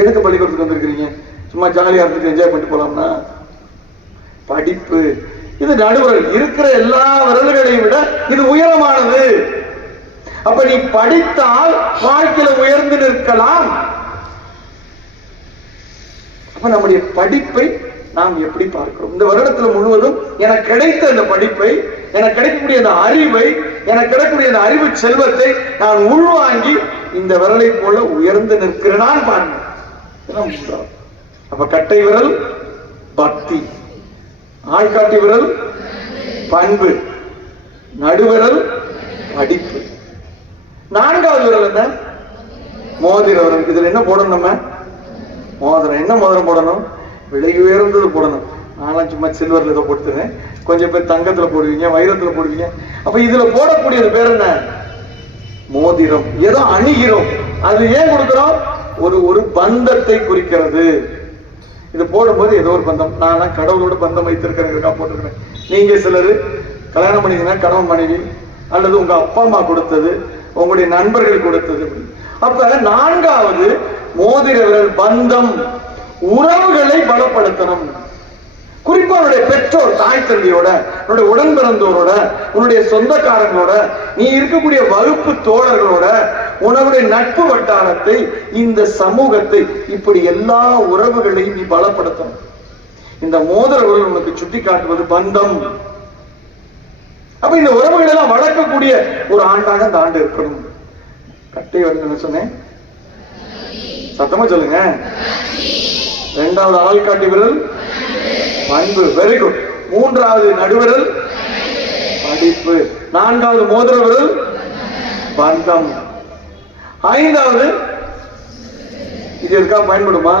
எதுக்கு பள்ளிக்கூடத்துக்கு வந்திருக்கிறீங்க? சும்மா ஜாலியா இருக்கு, என்ஜாய் பண்ணிட்டு போலாம்னா? படிப்பு. இது நடுவிரல். இருக்கிற எல்லா விரல்களையும் விட இது உயரமானது. அப்ப நீ படித்தால் வாழ்க்கையில உயர்ந்து நிற்கலாம். அப்ப நம்முடைய படிப்பை நாம் எப்படி பார்க்கிறோம்? இந்த வருடத்துல முழுவதும் எனக்கு கிடைத்த இந்த படிப்பை, எனக்கு கிடைக்கக்கூடிய இந்த அறிவை, எனக்கு கிடைக்கக்கூடிய இந்த அறிவு செல்வத்தை நான் உள்வாங்கி இந்த விரலை போல உயர்ந்து நிற்கிறேன் பாருங்க. அப்ப கட்டை விரல் பக்தி, ஆள்காட்டி விரல் பண்பு, நடுவிரல் படிப்பு. நான்காவது விரல் என்ன? மோதிர விரல். இதுல என்ன போடணும்? நம்ம மோதிரம். என்ன மோதிரம் போடணும்? விலை உயர்ந்தது போடணும். நான்லாம் சும்மா சில்வர்ல இதை போட்டுறேன். கொஞ்சம் பேர் தங்கத்துல போடுவீங்க, வைரத்துல போடுவீங்க. அப்ப இதுல போடக்கூடியது பேர் என்ன? மோதிரம். ஏதோ அணிகிறோம். அது ஏன் கொடுக்கிறோம்? ஒரு பந்தத்தை குறிக்கிறது. இது போடும்போது ஏதோ ஒரு பந்தம். நான் கடவுளோட பந்தம் வைத்திருக்கிறேன் போட்டிருக்கிறேன். நீங்க சிலர் கல்யாணம் பண்ணிங்கன்னா கணவன் மனைவி, அல்லது உங்க அப்பா அம்மா கொடுத்தது, உங்களுடைய நண்பர்கள் கொடுத்தது. அப்ப நான்காவது மோதிர விரல் பந்தம். உறவுகளை பலப்படுத்தணும். குறிப்பா உன்னுடைய பெற்றோர், தாய் தந்தையோட, உன்னுடைய உடன் பிறந்தோரோட, உன்னுடைய சொந்தக்காரங்களோட, நீ இருக்கக்கூடிய வகுப்பு தோழர்களோட, உன்னுடைய நட்பு வட்டாரத்தை, இந்த சமூகத்தை, இப்படி எல்லா உறவுகளையும் நீ பலப்படுத்தணும். இந்த மோதிர விரல் உனக்கு சுட்டி காட்டுவது பந்தம். அப்ப இந்த உறவுகளை எல்லாம் வளர்க்கக்கூடிய ஒரு ஆண்டாக இந்த ஆண்டு இருக்கணும். கட்டை விரல் சொன்னேன், சத்தமா சொல்லுங்க. இரண்டாவது ஆள்காட்டி விரல் பண்பு, வெரி குட். மூன்றாவது நடுவிரல் படிப்பு. நான்காவது மோதிர விரல் பந்தம். ஐந்தாவது இது எதுக்காக பயன்படுமா?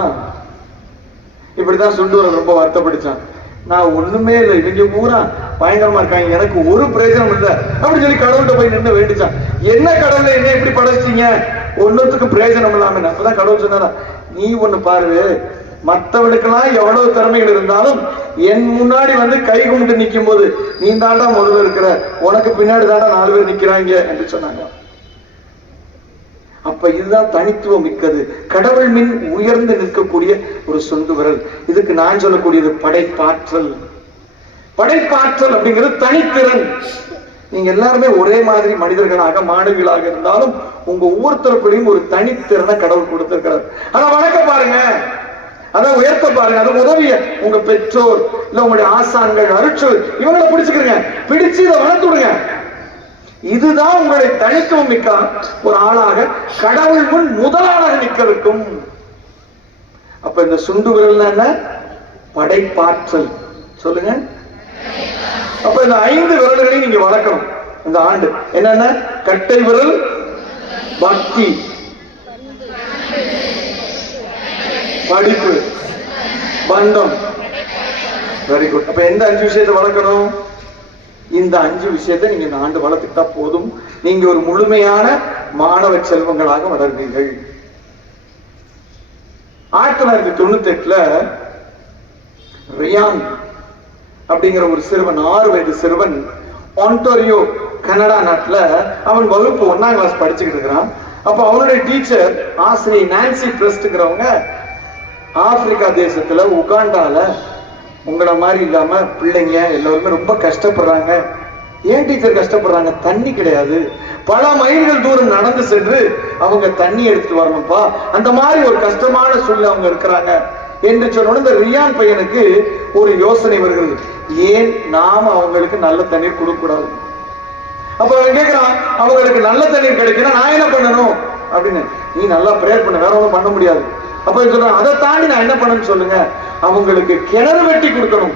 இப்படித்தான் சுண்டு ரொம்ப வருத்தப்படுச்சான். நான் ஒண்ணுமே இல்லை, இவங்க பூரா பயங்கரமா இருக்காங்க, எனக்கு ஒரு பிரயோஜனம் இல்லை அப்படின்னு சொல்லி கடவுள்கிட்ட போய் நின்று வேண்டிச்சான். என்ன கடவுளை என்ன இப்படி படைச்சிட்டீங்க, ஒன்னுத்துக்கு பிரயோஜனம் இல்லாம. அப்பதான் கடவுள் சொன்னாரா, நீ ஒண்ணு பாரு, மற்றவனுக்கெல்லாம் எவ்வளவு திறமைகள் இருந்தாலும் என் முன்னாடி வந்து கை கும்பிட்டு நிற்கும் போது நீ தாண்டா முதல்ல இருக்கிற, உனக்கு பின்னாடி தாண்டா 4 பேர் நிக்கிறாங்க என்று சொன்னாங்க. அப்ப இதுதான் தனித்துவம் மிக்கது, கடவுள் மின் உயர்ந்து நிற்கக்கூடிய ஒரு சொண்டு விரல். இதுக்கு நான் சொல்லக்கூடியது படைப்பாற்றல். படைப்பாற்றல் அப்படிங்கிறது தனித்திறன். நீங்க எல்லாருமே ஒரே மாதிரி மனிதர்களாக, மாணவிகளாக இருந்தாலும் உங்க ஒவ்வொருத்தருக்குள்ளேயும் ஒரு தனித்திறனை கடவுள் கொடுத்திருக்கிறார். ஆனா வணக்க பாருங்க, அதான் உயர்த்த பாருங்க. அது உதவிய உங்க பெற்றோர், இல்ல உங்களுடைய ஆசான்கள், அருட்சொல், இவங்களை பிடிச்சுக்கிறீங்க, பிடிச்சு இதை வளர்த்து விடுங்க. இதுதான் உங்களுடைய தனித்துவம் மிக்க ஒரு ஆளாக, கடவுள் முன் முதலாளாக நிற்க வைக்கும். அப்ப இந்த சுண்டு விரல் என்ன? படைப்பாற்றல். சொல்லுங்க. அப்ப இந்த 5 விரல்களையும் நீங்க வளர்க்கணும் இந்த ஆண்டு. என்னென்ன? கட்டை விரல் பக்தி, படிப்பு, பந்தம். Very good. அப்ப எந்த 5 விஷயத்தை வளர்க்கணும்? இந்த 5 விஷயத்தை நீங்க இந்த ஆண்டு வளர்த்துட்டா போதும். நீங்க ஒரு முழுமையான மாணவ செல்வங்களாக வளர்வீர்கள். 1998 ரியான் அப்படிங்கிற ஒரு சிறுவன், 6 வயது சிறுவன், ஆன்டாரியோ கனடா நாட்டுல அவன் வகுப்பு 1ஆம் கிளாஸ் படிச்சுக்கிட்டு இருக்கிறான். அப்ப அவனுடைய டீச்சர் ஆசிரியை நான்சி பிரஸ்ட்ங்கிறவங்க, ஆப்பிரிக்கா தேசத்துல உகாண்டால உங்களை மாதிரி இல்லாம பிள்ளைங்க எல்லாருமே ரொம்ப கஷ்டப்படுறாங்க, ஏன் டீச்சர் கஷ்டப்படுறாங்க? தண்ணி கிடையாது. பல மைல்கள் தூரம் நடந்து சென்று அவங்க தண்ணி எடுத்துட்டு வரணும்ப்பா, அந்த மாதிரி ஒரு கஷ்டமான சூழ்நிலை அவங்க இருக்கிறாங்க என்று சொன்ன இந்த ரியான் பையனுக்கு ஒரு யோசனை வருகிறது. ஏன் நாம அவங்களுக்கு நல்ல தண்ணீர் கொடுக்க கூடாது? அப்ப அவன் கேட்கிறான், அவங்களுக்கு நல்ல தண்ணீர் கிடைக்கணும், நான் என்ன பண்ணணும் அப்படின்னு. நீ நல்லா பிரேயர் பண்ண, வேற ஒன்றும் பண்ண முடியாது. அப்ப சொல்றான், அதை தாண்டி நான் என்ன பண்ணணும்னு சொல்லுங்க. அவங்களுக்கு கிணறு வெட்டி கொடுக்கணும்,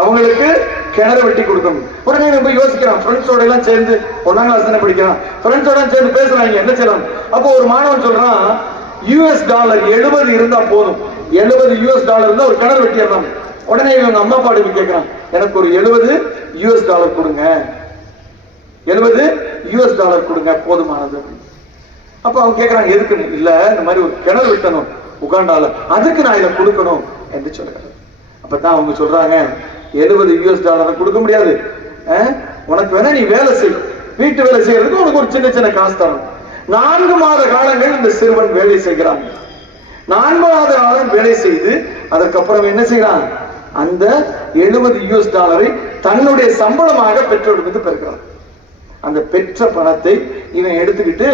அவங்களுக்கு கிணறு வெட்டி கொடுக்கணும். உடனே நம்ம யோசிக்கிறான், ஃப்ரெண்ட்ஸோட எல்லாம் சேர்ந்து 1ஆம் கிளாஸ் தானே படிக்கிறான், ஃப்ரெண்ட்ஸோட சேர்ந்து பேசுறாங்க, என்ன செய்யலாம்? அப்போ ஒரு மாணவன் சொல்றான், $70 70 இருந்தா போதும், $70 இருந்தா ஒரு கிணறு வெட்டிடலாம். உடனே இவங்க அம்மா அப்பா கேட்கிறான், எனக்கு ஒரு $70 கொடுங்க, $70 கொடுங்க, போதுமானது. அப்ப அவங்க கேட்கறாங்க, எதுக்கு? இல்ல, இந்த மாதிரி ஒரு கிணறு வெட்டணும் உகாண்டால, அதுக்கு நான் இதை கொடுக்கணும் என்று சொல்றாரு. அப்பதான் அவங்க சொல்றாங்க, $70 கொடுக்க முடியாது, உனக்கு வேணா நீ வேலை செய், வீட்டு வேலை செய்யறதுக்கு உனக்கு ஒரு சின்ன சின்ன காசு தரணும். 4 மாத காலங்கள் இந்த சிறுவன் வேலை செய்கிறான். 4 மாத காலம் வேலை செய்து அதற்கப்புறம் என்ன செய்யறான்? அந்த $70 தன்னுடைய சம்பளமாக பெற்றோருக்கு பெறுகிறான். அந்த பெற்ற பணத்தை இவன் எடுத்துக்கிட்டு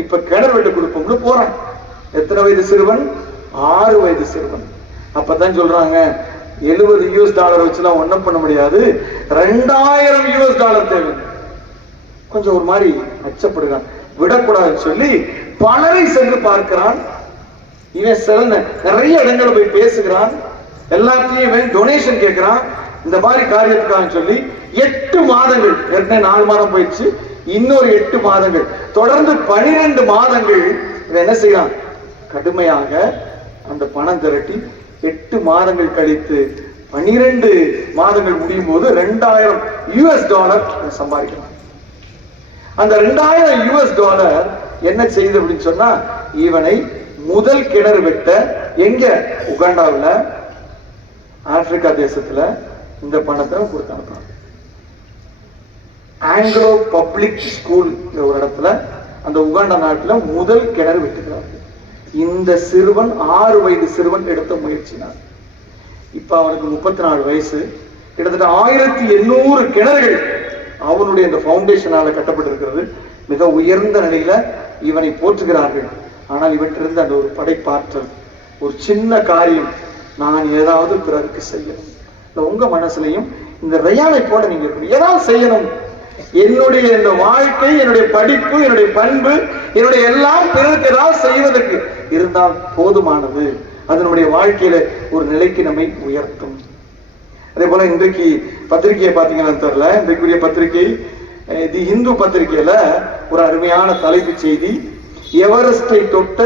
இப்ப கிணறு வெட்ட கொடுப்போம்னு போறான். எத்தனை வயது சிறுவன்? 6 வயது சிறுவன். அப்பதான் சொல்றாங்க, $70 வச்சுலாம் ஒண்ணும் பண்ண முடியாது, $2000 தேவை. கொஞ்சம் ஒரு மாதிரி அச்சப்படுகிறான், விடக்கூடாதுன்னு சொல்லி பலரை சென்று பார்க்கிறான். இவன் சில நிறைய இடங்களை போய் பேசுகிறான், எல்லாத்தையும் இவன் டொனேஷன் கேட்கிறான். இந்த மாதிரி காரியத்துக்காக சொல்லி 8 மாதங்கள், ஏற்கனவே 4 மாதம் போயிடுச்சு, இன்னொரு 8 மாதங்கள், தொடர்ந்து 12 மாதங்கள் இவன் என்ன செய்யறான்? கடுமையாக அந்த பணம் திரட்டி 8 மாதங்கள் கழித்து 12 மாதங்கள் முடியும் போது $2000 சம்பாதிக்கலாம். அந்த $2000 என்ன செய்யுது அப்படின்னு சொன்னா, இவனை முதல் கிணறு வெட்ட எங்க? உகாண்டாவில், ஆப்பிரிக்கா தேசத்துல இந்த பணத்தை கொடுத்து அனுப்புறாங்க. ஆங்கிலோ பப்ளிக் ஸ்கூல் ஒரு இடத்துல, அந்த உகாண்டா நாட்டுல முதல் கிணறு வெட்டுகிறார்கள். இந்த சிறுவன் 6 வயது சிறுவன் எடுத்த முயற்சினார். இப்ப அவனுக்கு 34 வயசு. கிட்டத்தட்ட 1800 கிணறுகள் அவனுடைய இந்த பவுண்டேஷனால கட்டப்பட்டிருக்கிறது. மிக உயர்ந்த நிலையில இவனை போற்றுகிறார்கள். ஆனால் இவற்றிலிருந்து அந்த ஒரு படைப்பாற்றல், ஒரு சின்ன காரியம், நான் ஏதாவது பிறருக்கு செய்யணும். உங்க மனசுலையும் இந்த ரியானை போல நீங்க இருக்கணும், ஏதாவது செய்யணும். என்னுடைய இந்த வாழ்க்கை, என்னுடைய படிப்பு, என்னுடைய பண்பு, என்னுடைய எல்லாம் பிறருக்கு ஏதாவது செய்வதற்கு இருந்தால் போதுமானது. அது நம்முடைய வாழ்க்கையில ஒரு நிலைக்கு நம்மை உயர்த்தும். அதே போல இன்றைக்கு பத்திரிகையை பார்த்தீங்கன்னு தெரியல, இன்றைக்குரிய பத்திரிகை தி இந்து பத்திரிகையில ஒரு அருமையான தலைப்பு செய்தி, எவரெஸ்டை தொட்ட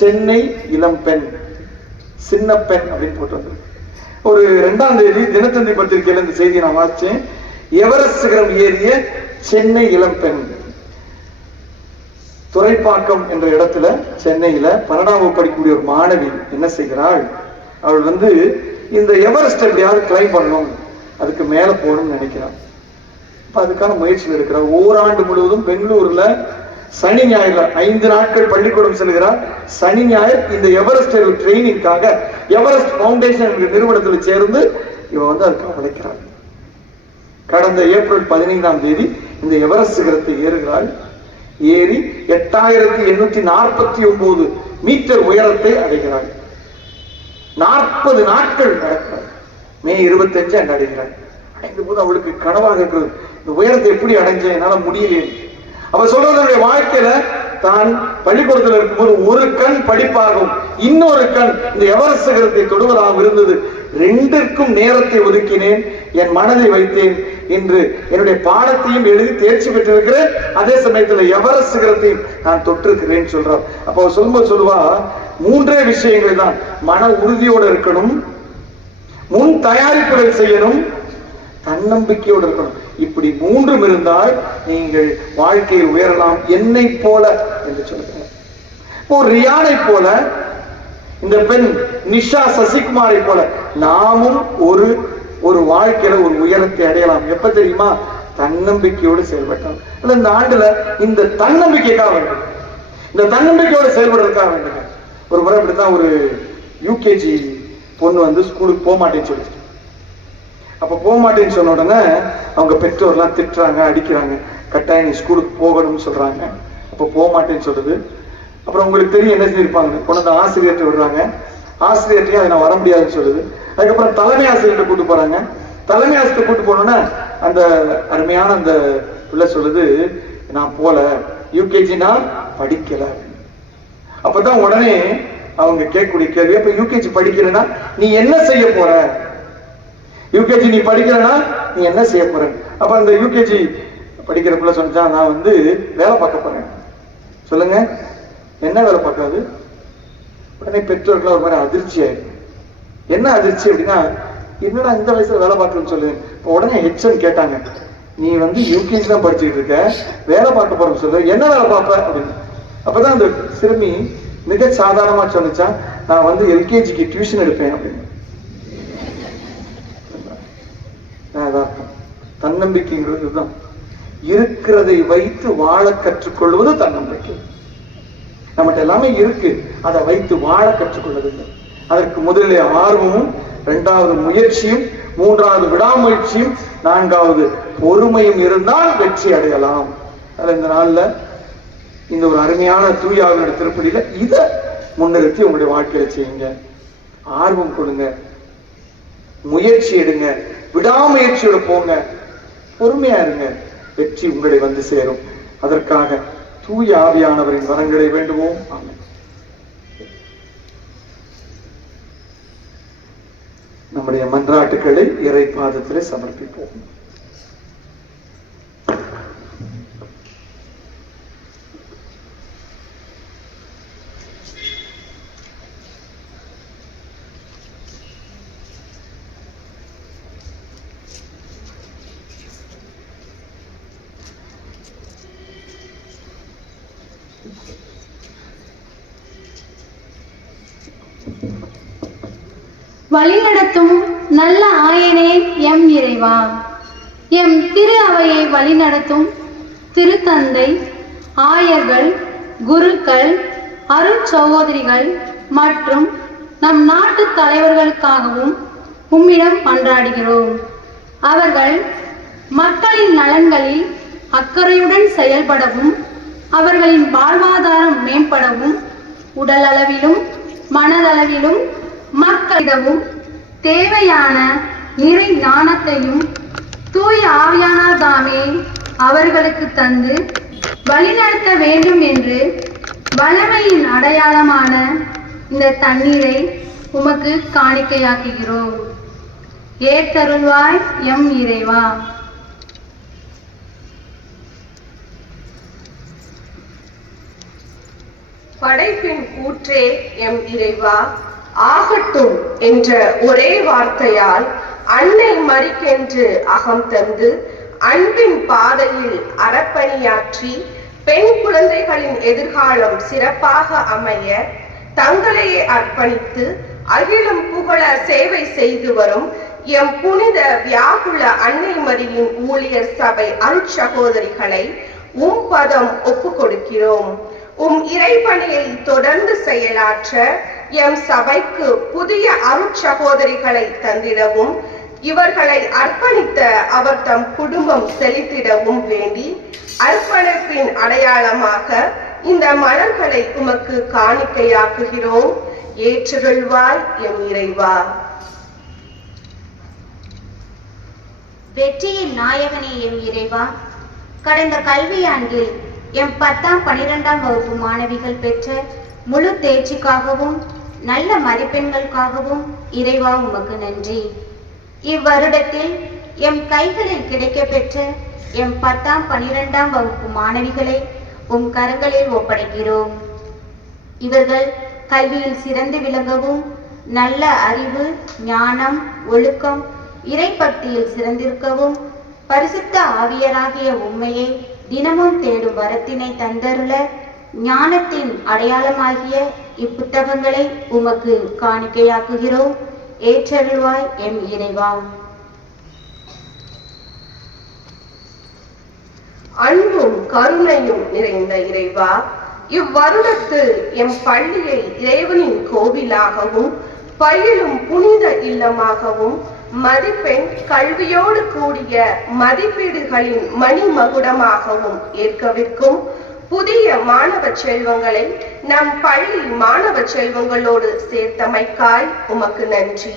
சென்னை இளம் பெண், சின்ன பெண் அப்படின்னு போட்டு வந்தது. ஒரு 2ஆம் தேதி தினத்தந்தி பத்திரிகையில இந்த செய்தியை நான் வாசிச்சேன். எவரெஸ்ட் சிகரம் ஏறிய சென்னை இளம் பெண். துறைப்பாக்கம் என்ற இடத்துல சென்னையில 12ஆம் படிக்கக்கூடிய ஒரு மாணவி என்ன செய்கிறாள்? அவள் இந்த எவரெஸ்ட் எப்படியாவது கிளைம் பண்ணணும், அதுக்கு மேல போகணும்னு நினைக்கிறாள். இப்ப அதுக்கான முயற்சியில் இருக்கிறார். ஓராண்டு முழுவதும் பெங்களூர்ல சனி ஞாயிறு 5 நாட்கள் பள்ளிக்கூடம் செல்கிறார். சனி ஞாயிறு இந்த எவரெஸ்ட் ட்ரைனிங்காக எவரெஸ்ட் பவுண்டேஷன் என்ற நிறுவனத்தில் சேர்ந்து இவன் அதுக்காக உழைக்கிறார். கடந்த ஏப்ரல் 15ஆம் தேதி இந்த எவரெஸ்ட் சிகரத்தை ஏறுகிறாள். ஏறி 8849 மீட்டர் உயரத்தை அடைகிறாள். 40 நாட்கள் நடக்கிறார். மே 25 அங்கு அடைகிறாள். அடைந்த போது அவளுக்கு கனவாக இருக்கிறது, இந்த உயரத்தை எப்படி அடைஞ்சேன், என்னால முடியலையே. அவ சொல்றதனுடைய வாழ்க்கையில தான் பள்ளிக்கூடத்தில் இருக்கும்போது ஒரு கண் படிப்பாகவும் இன்னொரு கண் இந்த எவரெஸ்ட் சிகரத்தை தொடுவதாகவும் இருந்தது. 2ற்கும் நேரத்தை ஒதுக்கினேன், என் மனதை வைத்தேன். இன்று என்னுடைய பாடத்தையும் எழுதி தேர்ச்சி பெற்றிருக்கிறேன், அதே சமயத்தில் எவரெஸ்ட் சிகரத்தையும் நான் தொற்றிருக்கிறேன் சொல்றார். அப்போ சொல்லும்போது சொல்லுவா, 3 விஷயங்கள் தான். மன உறுதியோடு இருக்கணும், முன் தயாரிப்புகள் செய்யணும், தன்னம்பிக்கையோடு இருக்கணும். இப்படி 3ம் இருந்தால் நீங்கள் வாழ்க்கையில் உயரலாம், என்னை போல என்று சொல்லுகிறார். இப்போ ரியானை போல, இந்த பெண் நிஷா சசிகுமாரை போல நாமும் ஒரு வாழ்க்கையில ஒரு உயரத்தை அடையலாம். எப்ப தெரியுமா? தன்னம்பிக்கையோடு செயல்பட்டால். இந்த ஆண்டுல இந்த தன்னம்பிக்கைக்காக வேண்டும், இந்த தன்னம்பிக்கையோடு செயல்படுறதுக்காக வேண்டும். ஒரு முறை அப்படித்தான் ஒரு யூகேஜி பொண்ணு ஸ்கூலுக்கு போக மாட்டேன்னு சொல்லிட்டு அப்ப போக மாட்டேன்னு சொன்ன உடனே அவங்க பெற்றோர்லாம் திட்டுறாங்க, அடிக்கிறாங்க. கட்டாயம் நீ ஸ்கூலுக்கு போகணும்னு சொல்றாங்க. அப்ப போக மாட்டேன்னு சொல்றது. அப்புறம் உங்களுக்கு தெரியும் என்ன செஞ்சிருப்பாங்க, கொண்டு ஆசிரியர்கிட்ட விடுறாங்க. ஆசிரியர்கிட்டையும் அதை நான் வர முடியாதுன்னு சொல்லுது. அதுக்கப்புறம் தலைமை ஆசிரியர்கிட்ட கூட்டு போறாங்க. தலைமை ஆசிரியர் கூட்டு போனோன்னா அந்த அருமையான அந்த பிள்ளை சொல்லுது, நான் போல, யூகேஜி நான் படிக்கல. அப்பதான் உடனே அவங்க கேட்கக்கூடிய கேள்வி, அப்ப யூகேஜி படிக்கிறேன்னா நீ என்ன செய்ய போற? யூகேஜி நீ படிக்கிறனா நீ என்ன செய்ய போற? அப்ப அந்த யூகேஜி படிக்கிற பிள்ளை சொன்னா, நான் வந்து வேலை பார்க்க போறேன். சொல்லுங்க, என்ன வேலை பார்க்காது? உடனே பெற்றோர்கள் ஒரு மாதிரி அதிர்ச்சி ஆயிடும். என்ன அதிர்ச்சி அப்படின்னா, என்னடா இந்த வயசுல வேலை பார்க்கணும்னு சொல்லு. உடனே ஹெச்எம் கேட்டாங்க, நீ வந்து யூகேஜி தான் படிச்சுட்டு இருக்க, வேலை பார்க்க போறேன்னு சொல்லு, என்ன வேலை பார்ப்ப அப்படின்னு. அப்பதான் அந்த சிறுமி மிக சாதாரணமா சொன்னிச்சா, நான் வந்து எல்கேஜிக்கு டியூஷன் எடுப்பேன் அப்படின்னு. தன்னம்பிக்கைங்கிறது தான், இருக்கிறதை வைத்து வாழ கற்றுக்கொள்வது தன்னம்பிக்கை. நம்மகிட்ட எல்லாமே இருக்கு, அதை வைத்து வாழ கற்றுக்கொள்வதில்லை. அதற்கு முதலில் ஆர்வமும், இரண்டாவது முயற்சியும், மூன்றாவது விடாமுயற்சியும், நான்காவது பொறுமையும் இருந்தால் வெற்றி அடையலாம். அது இந்த நாள்ல இந்த ஒரு அருமையான தூயாவினுடைய திருப்படியில இதை முன்னிறுத்தி உங்களுடைய வாழ்க்கையில செய்யுங்க. ஆர்வம் கொடுங்க, முயற்சி எடுங்க, விடாமுயற்சியோட போங்க, பொறுமையா இருங்க, வெற்றி உங்களை வந்து சேரும். அதற்காக தூய ஆவியானவரின் வரங்களை வேண்டுவோம். ஆமென். நம்முடைய மன்றாட்டுக்களை இறை பாதத்திலே சமர்ப்பிப்போம். வழிநடத்தும் நல்ல ஆயனே எம் இறைவா, எம் திரு அவையை வழிநடத்தும் திருத்தந்தை, ஆயர்கள், குருக்கள், அருட்சகோதரிகள் மற்றும் நம் நாட்டு தலைவர்களுக்காகவும் உம்மிடம் மன்றாடுகிறோம். அவர்கள் மக்களின் நலன்களில் அக்கறையுடன் செயல்படவும், அவர்களின் வாழ்வாதாரம் மேம்படவும், உடல் அளவிலும் மனதளவிலும் மக்களிடமும் தேவையான நிறை ஞானத்தையும் தூய ஆவியானவர் தாமே அவர்களுக்கு தந்து வழிநடத்த வேண்டும் என்று வல்லமையின் அடையாளமான இந்த தண்ணீரை உமக்கு காணிக்கையாக்குகிறோம். ஏற்றருள்வாய் எம் இறைவா. படைப்பின் கூற்றே எம் இறைவா, ஆகட்டும் என்ற ஒரே வார்த்தையால் அன்னை மரிக்கென்று அகம் தந்து அன்பின் பாதையில் அறப்பணியாற்றி பெண் குழந்தைகளின் எதிர்காலம் சிறப்பாக அமைய தங்களையே அர்ப்பணித்து அகிலம் புகழ சேவை செய்து வரும் எம் புனித வியாகுல அன்னை மரியின் ஊழியர் சபை அருட்சகோதரிகளை உம் பதம் ஒப்பு கொடுக்கிறோம். உம் இறைப்பணியை தொடர்ந்து செயலாற்ற எம் சபைக்கு புதிய அருட்சகோதரிகளை தந்திடவும், இவர்களை அர்ப்பணித்த அவர் தம் குடும்பம் செழித்திடவும் வேண்டி அர்ப்பணிப்பின் அடையாளமாக இந்த மலர்களை உமக்கு காணிக்கையாக்குகிறோம். ஏற்றுகொள்வாய் எம் இறைவா. வெற்றியின் நாயகனே எம் இறைவா, கடந்த கல்வியாண்டில் எம் 10ஆம் 12ஆம் வகுப்பு மாணவிகள் பெற்ற முழு தேர்ச்சிக்காகவும் நல்ல மதிப்பெண்களுக்காகவும் இறைவா உமக்கு நன்றி. இவ்வருடத்தில் எம் கைகளில் கிடைக்கப்பெற்ற எம் 10ஆம் 12ஆம் வகுப்பு மாணவிகளை உம் கரங்களில் ஒப்படைக்கிறோம். இவர்கள் கல்வியில் சிறந்து விளங்கவும், நல்ல அறிவு, ஞானம், ஒழுக்கம், இறைபக்தியில் சிறந்திருக்கவும், பரிசுத்த ஆவியராகிய உம்மையை தினமும் தேடும் வரத்தினை தந்தருள ஞானத்தின் அடையாளமாகிய இப்புத்தகங்களை உமக்கு காணிக்கையாக்குகிறோம். ஏற்றருள்வாய் எம் இறைவா. அன்பும் கருணையும் நிறைந்த இறைவா, இவ்வருடத்தில் எம் பள்ளியை இறைவனின் கோவிலாகவும் பயிலும் புனித இல்லமாகவும் மதிப்பெண் கல்வியோடு கூடிய மதிப்பீடுகளின் மணிமகுடமாகவும் ஏற்கவிருக்கும் புதிய மாணவ செல்வங்களை நம் பள்ளி மாணவ செல்வங்களோடு சேர்த்தமைக்காய் உமக்கு நன்றி.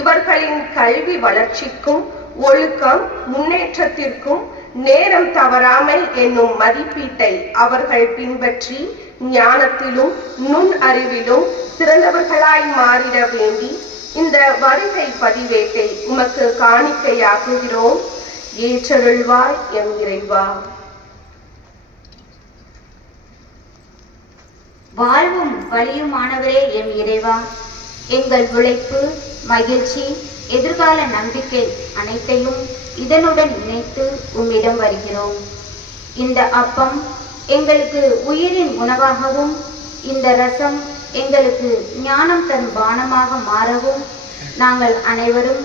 இவர்களின் கல்வி வளர்ச்சிக்கும் ஒழுக்கம் முன்னேற்றத்திற்கும் நேரம் தவறாமை என்னும் மதிப்பீட்டை அவர்கள் பின்பற்றி ஞானத்திலும் நுண் அறிவிலும் சிறந்தவர்களாய் மாறிட வேண்டி இந்த வருகை பதிவேட்டை உமக்கு காணிக்கையாக்குகிறோம். ஏற்றருள்வாய் எம் இறைவா. வாழ்வும் வலியுமானவரே எம் இறைவா, எங்கள் உழைப்பு, மகிழ்ச்சி, எதிர்கால நம்பிக்கை அனைத்தையும் இதனுடன் இணைத்து உம்மிடம் வருகிறோம். இந்த அப்பம் எங்களுக்கு உயிரின் உணவாகவும், இந்த ரசம் எங்களுக்கு ஞானம் தரும் பானமாக மாறவும், நாங்கள் அனைவரும்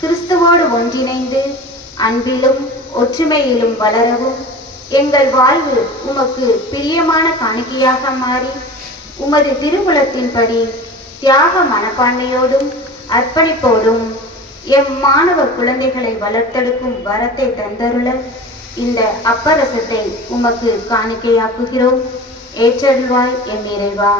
கிறிஸ்துவோடு ஒன்றிணைந்து அன்பிலும் ஒற்றுமையிலும் வளரவும், எங்கள் வாழ்வு உமக்கு பிரியமான காணிக்கையாக மாறி உமது திருவுளத்தின்படி தியாக மனப்பான்மையோடும் அர்ப்பணிப்போடும் எம் மாணவ குழந்தைகளை வளர்த்தெடுக்கும் வரத்தை தந்தருள இந்த அப்பரசத்தை உமக்கு காணிக்கையாக்குகிறோம். ஏற்றருள்வாய் எம் இறைவா.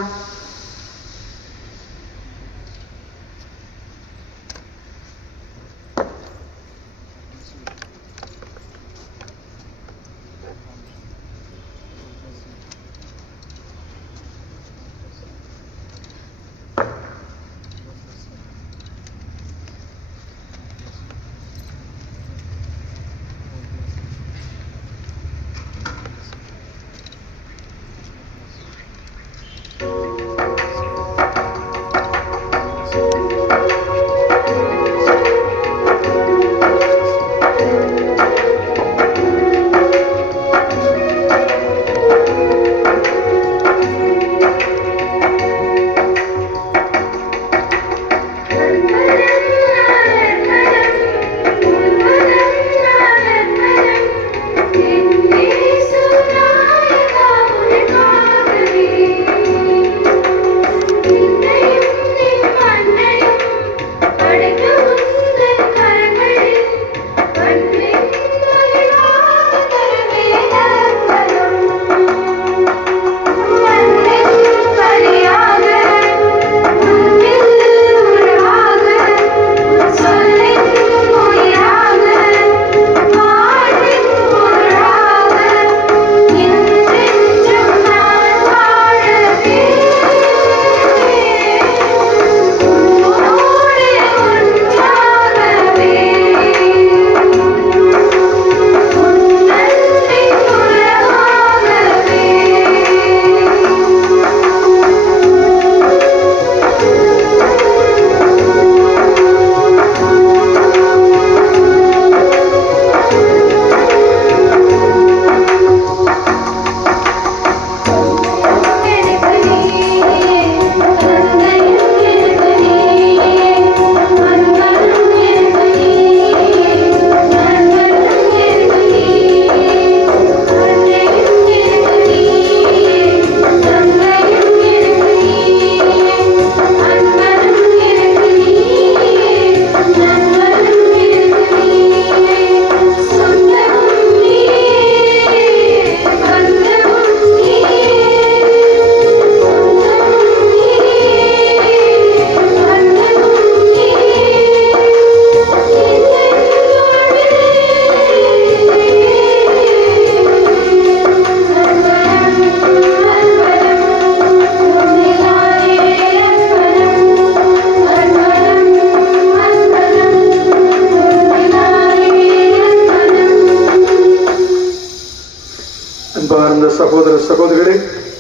சகோதர சகோதரிகளே,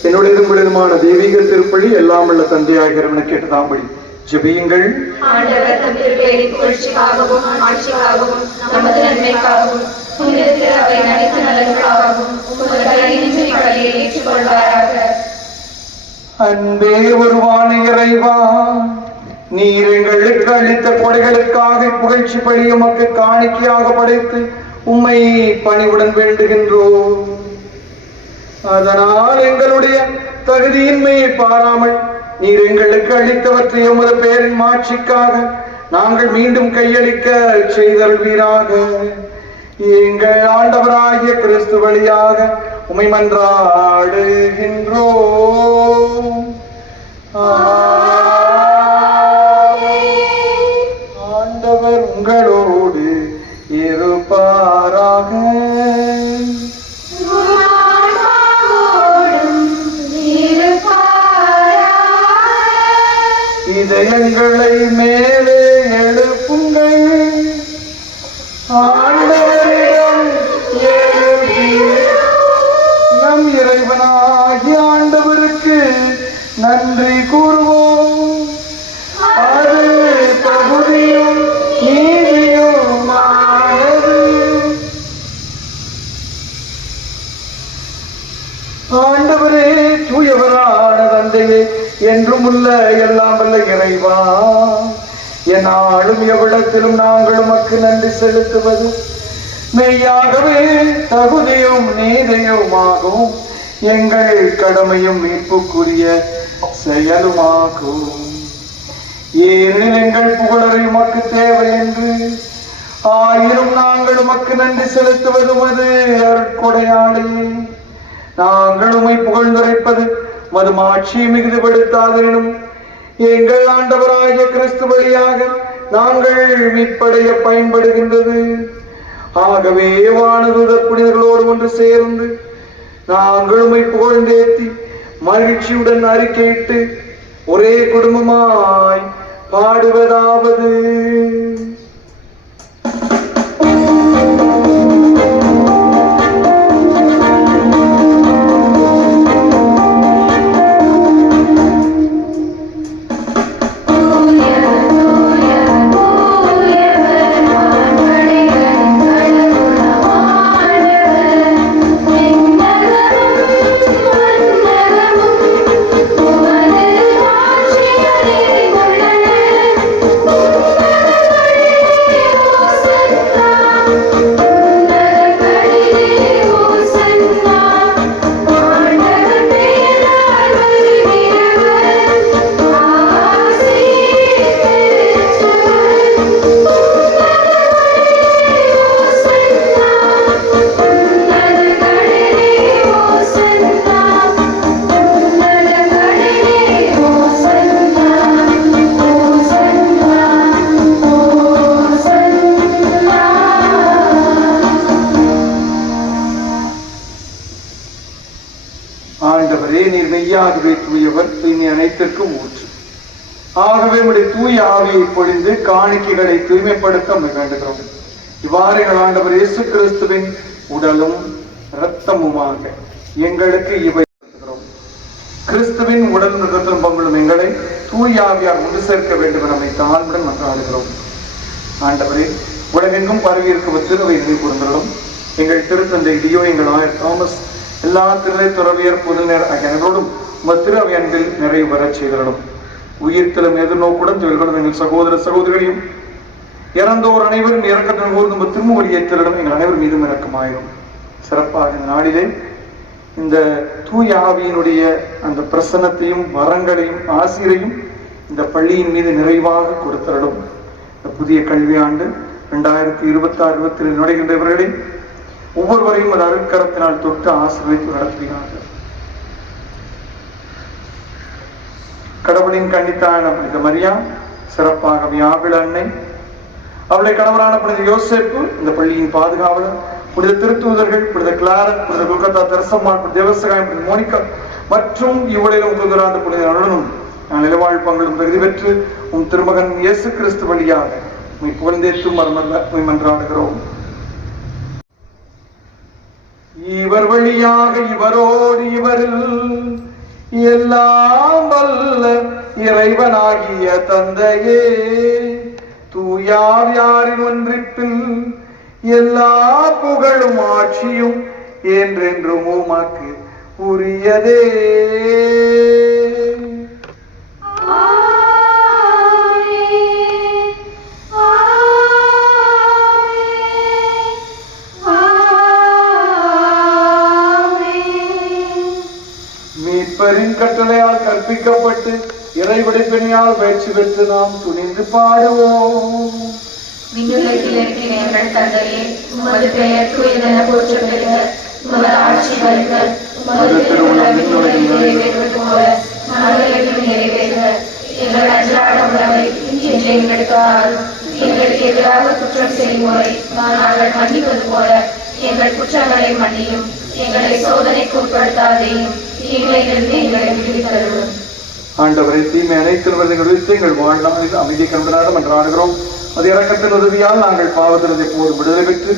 என்னுடைய உங்களிடமான தெய்வீக திருப்பலி எல்லாம் உள்ள தந்தையாகிறவனை கேட்டதாம்படி ஜெபியுங்கள். ஆண்டவர் தம் திருப்பெயரின் புகழ்ச்சிக்காகவும் ஆட்சிக்காகவும் நமது நன்மைக்காகவும் புனித திரு அவை அனைத்து நலன்களுக்காகவும் உமது கையினின்றி பலியை ஏற்றுக்கொள்வாராக. அன்பே உருவான இறைவா, நீர் எங்களுக்கு அளித்த கொடைகளுக்காக புகழ்ச்சி பலி உமக்கு காணிக்கையாக படைத்து உம்மை பணிவுடன் வேண்டுகின்றோம். அதனால் எங்களுடைய தகுதியின்மையை பாராமல் நீர் எங்களுக்கு அளித்தவற்றை உமது பெயரின் மாட்சிக்காக நாங்கள் மீண்டும் கையளிக்க செய்தருள்வீராக. எங்கள் ஆண்டவராகிய கிறிஸ்து வழியாக உம்மை மன்றாடுகின்றோம். ஆண்டவர் உங்களோடு இருப்பாராக. இதயங்களை மேலே எழுப்புங்கள், ஆண்டவரிடம் எழுப்பி நம் இறைவனாகிய ஆண்டவருக்கு நன்றி கூறுவோம். அது தகுதியும் நீதியுமானது. ஆண்டவரே, தூயவரான தந்தையே, என்றும் உள்ள எல்லாம் வல்ல இறைவா, என்னாலும் எவ்விடத்திலும் நாங்கள் உமக்கு நன்றி செலுத்துவது மெய்யாகவே தகுதியும் நீதியுமாகும், எங்கள் கடமையும் மீட்புக்குரிய செயலுமாகும். ஏனெனில் எங்கள் புகழரை உமக்கு தேவை என்று ஆயிரம் நாங்கள் உமக்கு நன்றி செலுத்துவது உமது அருட்கொடையாளே. நாங்கள் உம்மை புகழ்ந்துரைப்பது மது மாட்சியை மிகுதிப்படுத்தாதெனும் எங்கள் ஆண்டவராகிய கிறிஸ்து வழியாக நாங்கள் மீட்படைய பயன்படுகின்றது. ஆகவே வானதூதர் புனிதர்களோடு ஒன்று சேர்ந்து நாங்கள் உம்மை புகழ்ந்தேத்தி மகிழ்ச்சியுடன் அறிக்கையிட்டு ஒரே குடும்பமாய் பாடுவதாவது: ஆண்டவரே, நீர் மெய்யாகவே தூயவர், தூய்மை அனைத்திற்கும் ஊற்று. ஆகவே உடைய தூய ஆவியை பொழிந்து காணிக்கைகளை தூய்மைப்படுத்த வேண்டுகிறோம். இவ்வாறு எங்கள் ஆண்டவர் இயேசு கிறிஸ்துவின் உடலும் இரத்தமுமாக எங்களுக்கு இவை கிறிஸ்துவின் உடல் இரத்தம் பங்களும் எங்களை தூய ஆவியால் ஒன்று சேர்க்க வேண்டும் என நம்மை தாழ்வுடன் மன்றாடுகிறோம். ஆண்டவரே, உலகெங்கும் பரவி இருக்கும் திருவை நினைவு கூர்ந்தலும் எங்கள் திருத்தந்தை டியோ, எங்கள் ஆயர் தாமஸ், எல்லா திருநிலை துறவியர் பொதுநேர அனைவரோடும் திரு அவை அன்பில் நிறைவு பெறச் செய்தலும். உயிர்த்தலும் எதிர்நோக்குடன் தொழில்களும் எங்கள் சகோதர சகோதரிகளையும் இறந்தோர் அனைவரும் இறக்கத்துடன் கூர்ந்து திருமொழி ஏற்றலிடம் எங்கள் அனைவர் மீதும் இறக்கமாயிரும். சிறப்பாக இந்த நாளிலே இந்த தூய ஆவியினுடைய அந்த பிரசன்னத்தையும் வரங்களையும் ஆசிரியையும் இந்த பள்ளியின் மீது நிறைவாக கொடுத்தலும். இந்த புதிய கல்வியாண்டு 2026-27 நுழைகின்றவர்களை ஒவ்வொருவரையும் ஒரு அருட்கரத்தினால் தொட்டு ஆசீர்வதித்து நடத்துகிறார்கள். கடவுளின் கன்னித்தான புனித மரியா, சிறப்பாக வியாபிள அன்னை, அவளை கணவரான புனித யோசேப்பு, இந்த பள்ளியின் பாதுகாவலர், புனித திருத்தூதர்கள், புனித கிளாரன், புனித குல்கத்தா தெரசம்மாள், புனித தேவசகாயம், புனித மோனிகா மற்றும் இவ்வளையிலும் தூதரான புனித அருளும் நான் நிலவாழ் பங்களும் தகுதி பெற்று உம் திருமகன் இயேசு கிறிஸ்து வழியாக உம்மை புகழ்ந்தேற்றும் மரமல்ல உம்மை மன்றாடுகிறோம். இவர் வழியாக இவரோடு இவரில் எல்லாம் வல்ல இறைவனாகிய தந்தையே, தூயாவியாரின் ஒன்றிப்பில் எல்லா புகழும் ஆட்சியும் என்றென்றும் உமக்கு உரியதே. மீட்பரின் கட்டளையால் கற்பிக்கப்பட்டு இறைவிடைப்பணியால் பயிற்சி பெற்று நாம் துணிந்து பாடுவோம். விண்ணுலகில் இருக்கிற எங்கள் தந்தையே, உமது பெயர் தூயதென போற்றப் பெறுக. உமது ஆட்சி வருக. உமது திருவுளம் விண்ணுலகில் நிறைவேறுவது போல மண்ணுலகிலும் நிறைவேறுக. எங்கள் அன்றாட உணவை இன்று எங்களுக்கு தாரும். எங்களுக்கு எதிராக குற்றம் செய்வோரை நாங்கள் மன்னிப்பது போல எங்கள் குற்றங்களை மன்னியும். எங்களை சோதனைக்கு உட்படுத்தாதேயும், தீமையிலிருந்து எங்களை விடுவித்தருளும். ஆண்டவரை தீமை அனைத்து விடுவித்து எங்கள் வாழ்நாளில் அமைதி கண்டனாடம் என்றாடுகிறோம். அது இறக்கத்தின் உதவியால் நாங்கள் பாவத்திலிருந்து எப்போதும் விடுதலை பெற்று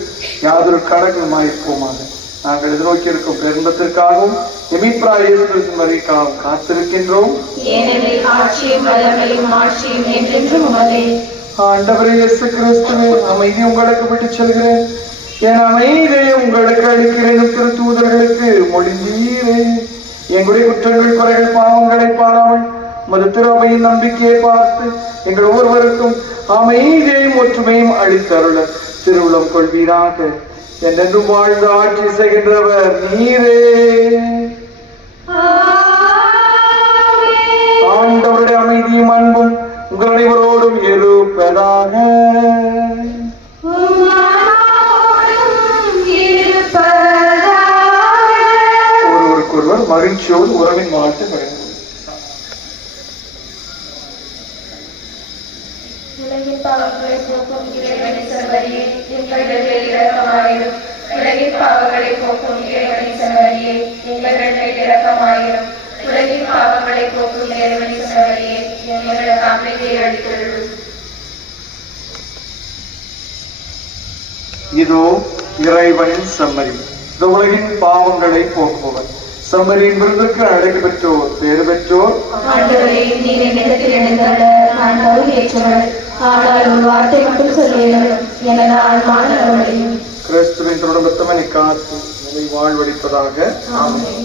யாதொரு கடனுமாயிருப்போமாக. நாங்கள் எதிர்நோக்கி இருக்கும் பெரும்பத்திற்காகவும் வரைக்காகவும் காத்திருக்கின்றோம். ஏனெனில் ஆட்சியும் வல்லமையும் ஆட்சியும் என்றென்றும் உமதே. ஆண்டவரே இயேசு கிறிஸ்துவே, அமைதி உங்களுக்கு விட்டுச் செல்கிறேன், என் அமைதியை உங்களுக்கு அளிக்கிறேன். திரு தூதர்களுக்கு மொழிந்தீரே. எங்களுடைய குற்றங்கள் குறைகள் பாவங்களை பாராமல் உமது திரு அவையின் நம்பிக்கையை பார்த்து எங்கள் ஒவ்வொருவருக்கும் அமைதியையும் ஒற்றுமையும் அளித்தருள திருவுளம் கொள்வீராக. என்றென்றும் வாழ்ந்து ஆட்சி செய்கின்றவர் நீரே. ஆண்டவருடைய அமைதியும் அன்பும் உங்கள் அனைவரோடும் இருப்பதாக. ஒருவருக்கொருவர் மகிழ்ச்சியோடு உறவின் வாழ்த்து பகிர்ந்து உலகின் பாவங்களை போக்கும் இறைவனின் செல்வரியே, எங்கள் மேல் இரக்கமாயிரும். உலகின் பாவங்களை போக்கும் இறைவனின் செல்வரியே, எங்கள் மேல் இரக்கமாயிரும். உலகின் பாவங்களை போக்கும் இறைவனின் செல்வரியே, எங்களுக்கு அமைதியை அளித்தருளும். இதோ இறைவனின் செம்மறி, இந்த உலகின் பாவங்களை போக்குபவர். செம்மறியின் விருதுக்கு அழைக்க பெற்றோர் பேறு பெற்றோர். ஆண்டவரே, நீர் என்னிடத்தில் எழுந்தருள நான் தகுதியற்றவள். ஆனால் ஒரு வார்த்தை மட்டும் சொல்லியருளும், எனது ஆன்மா நலமடையும். கிறிஸ்துவின் தொடர்பத்தமனை காத்து வாழ்வழிப்பதாக. ஆமென்.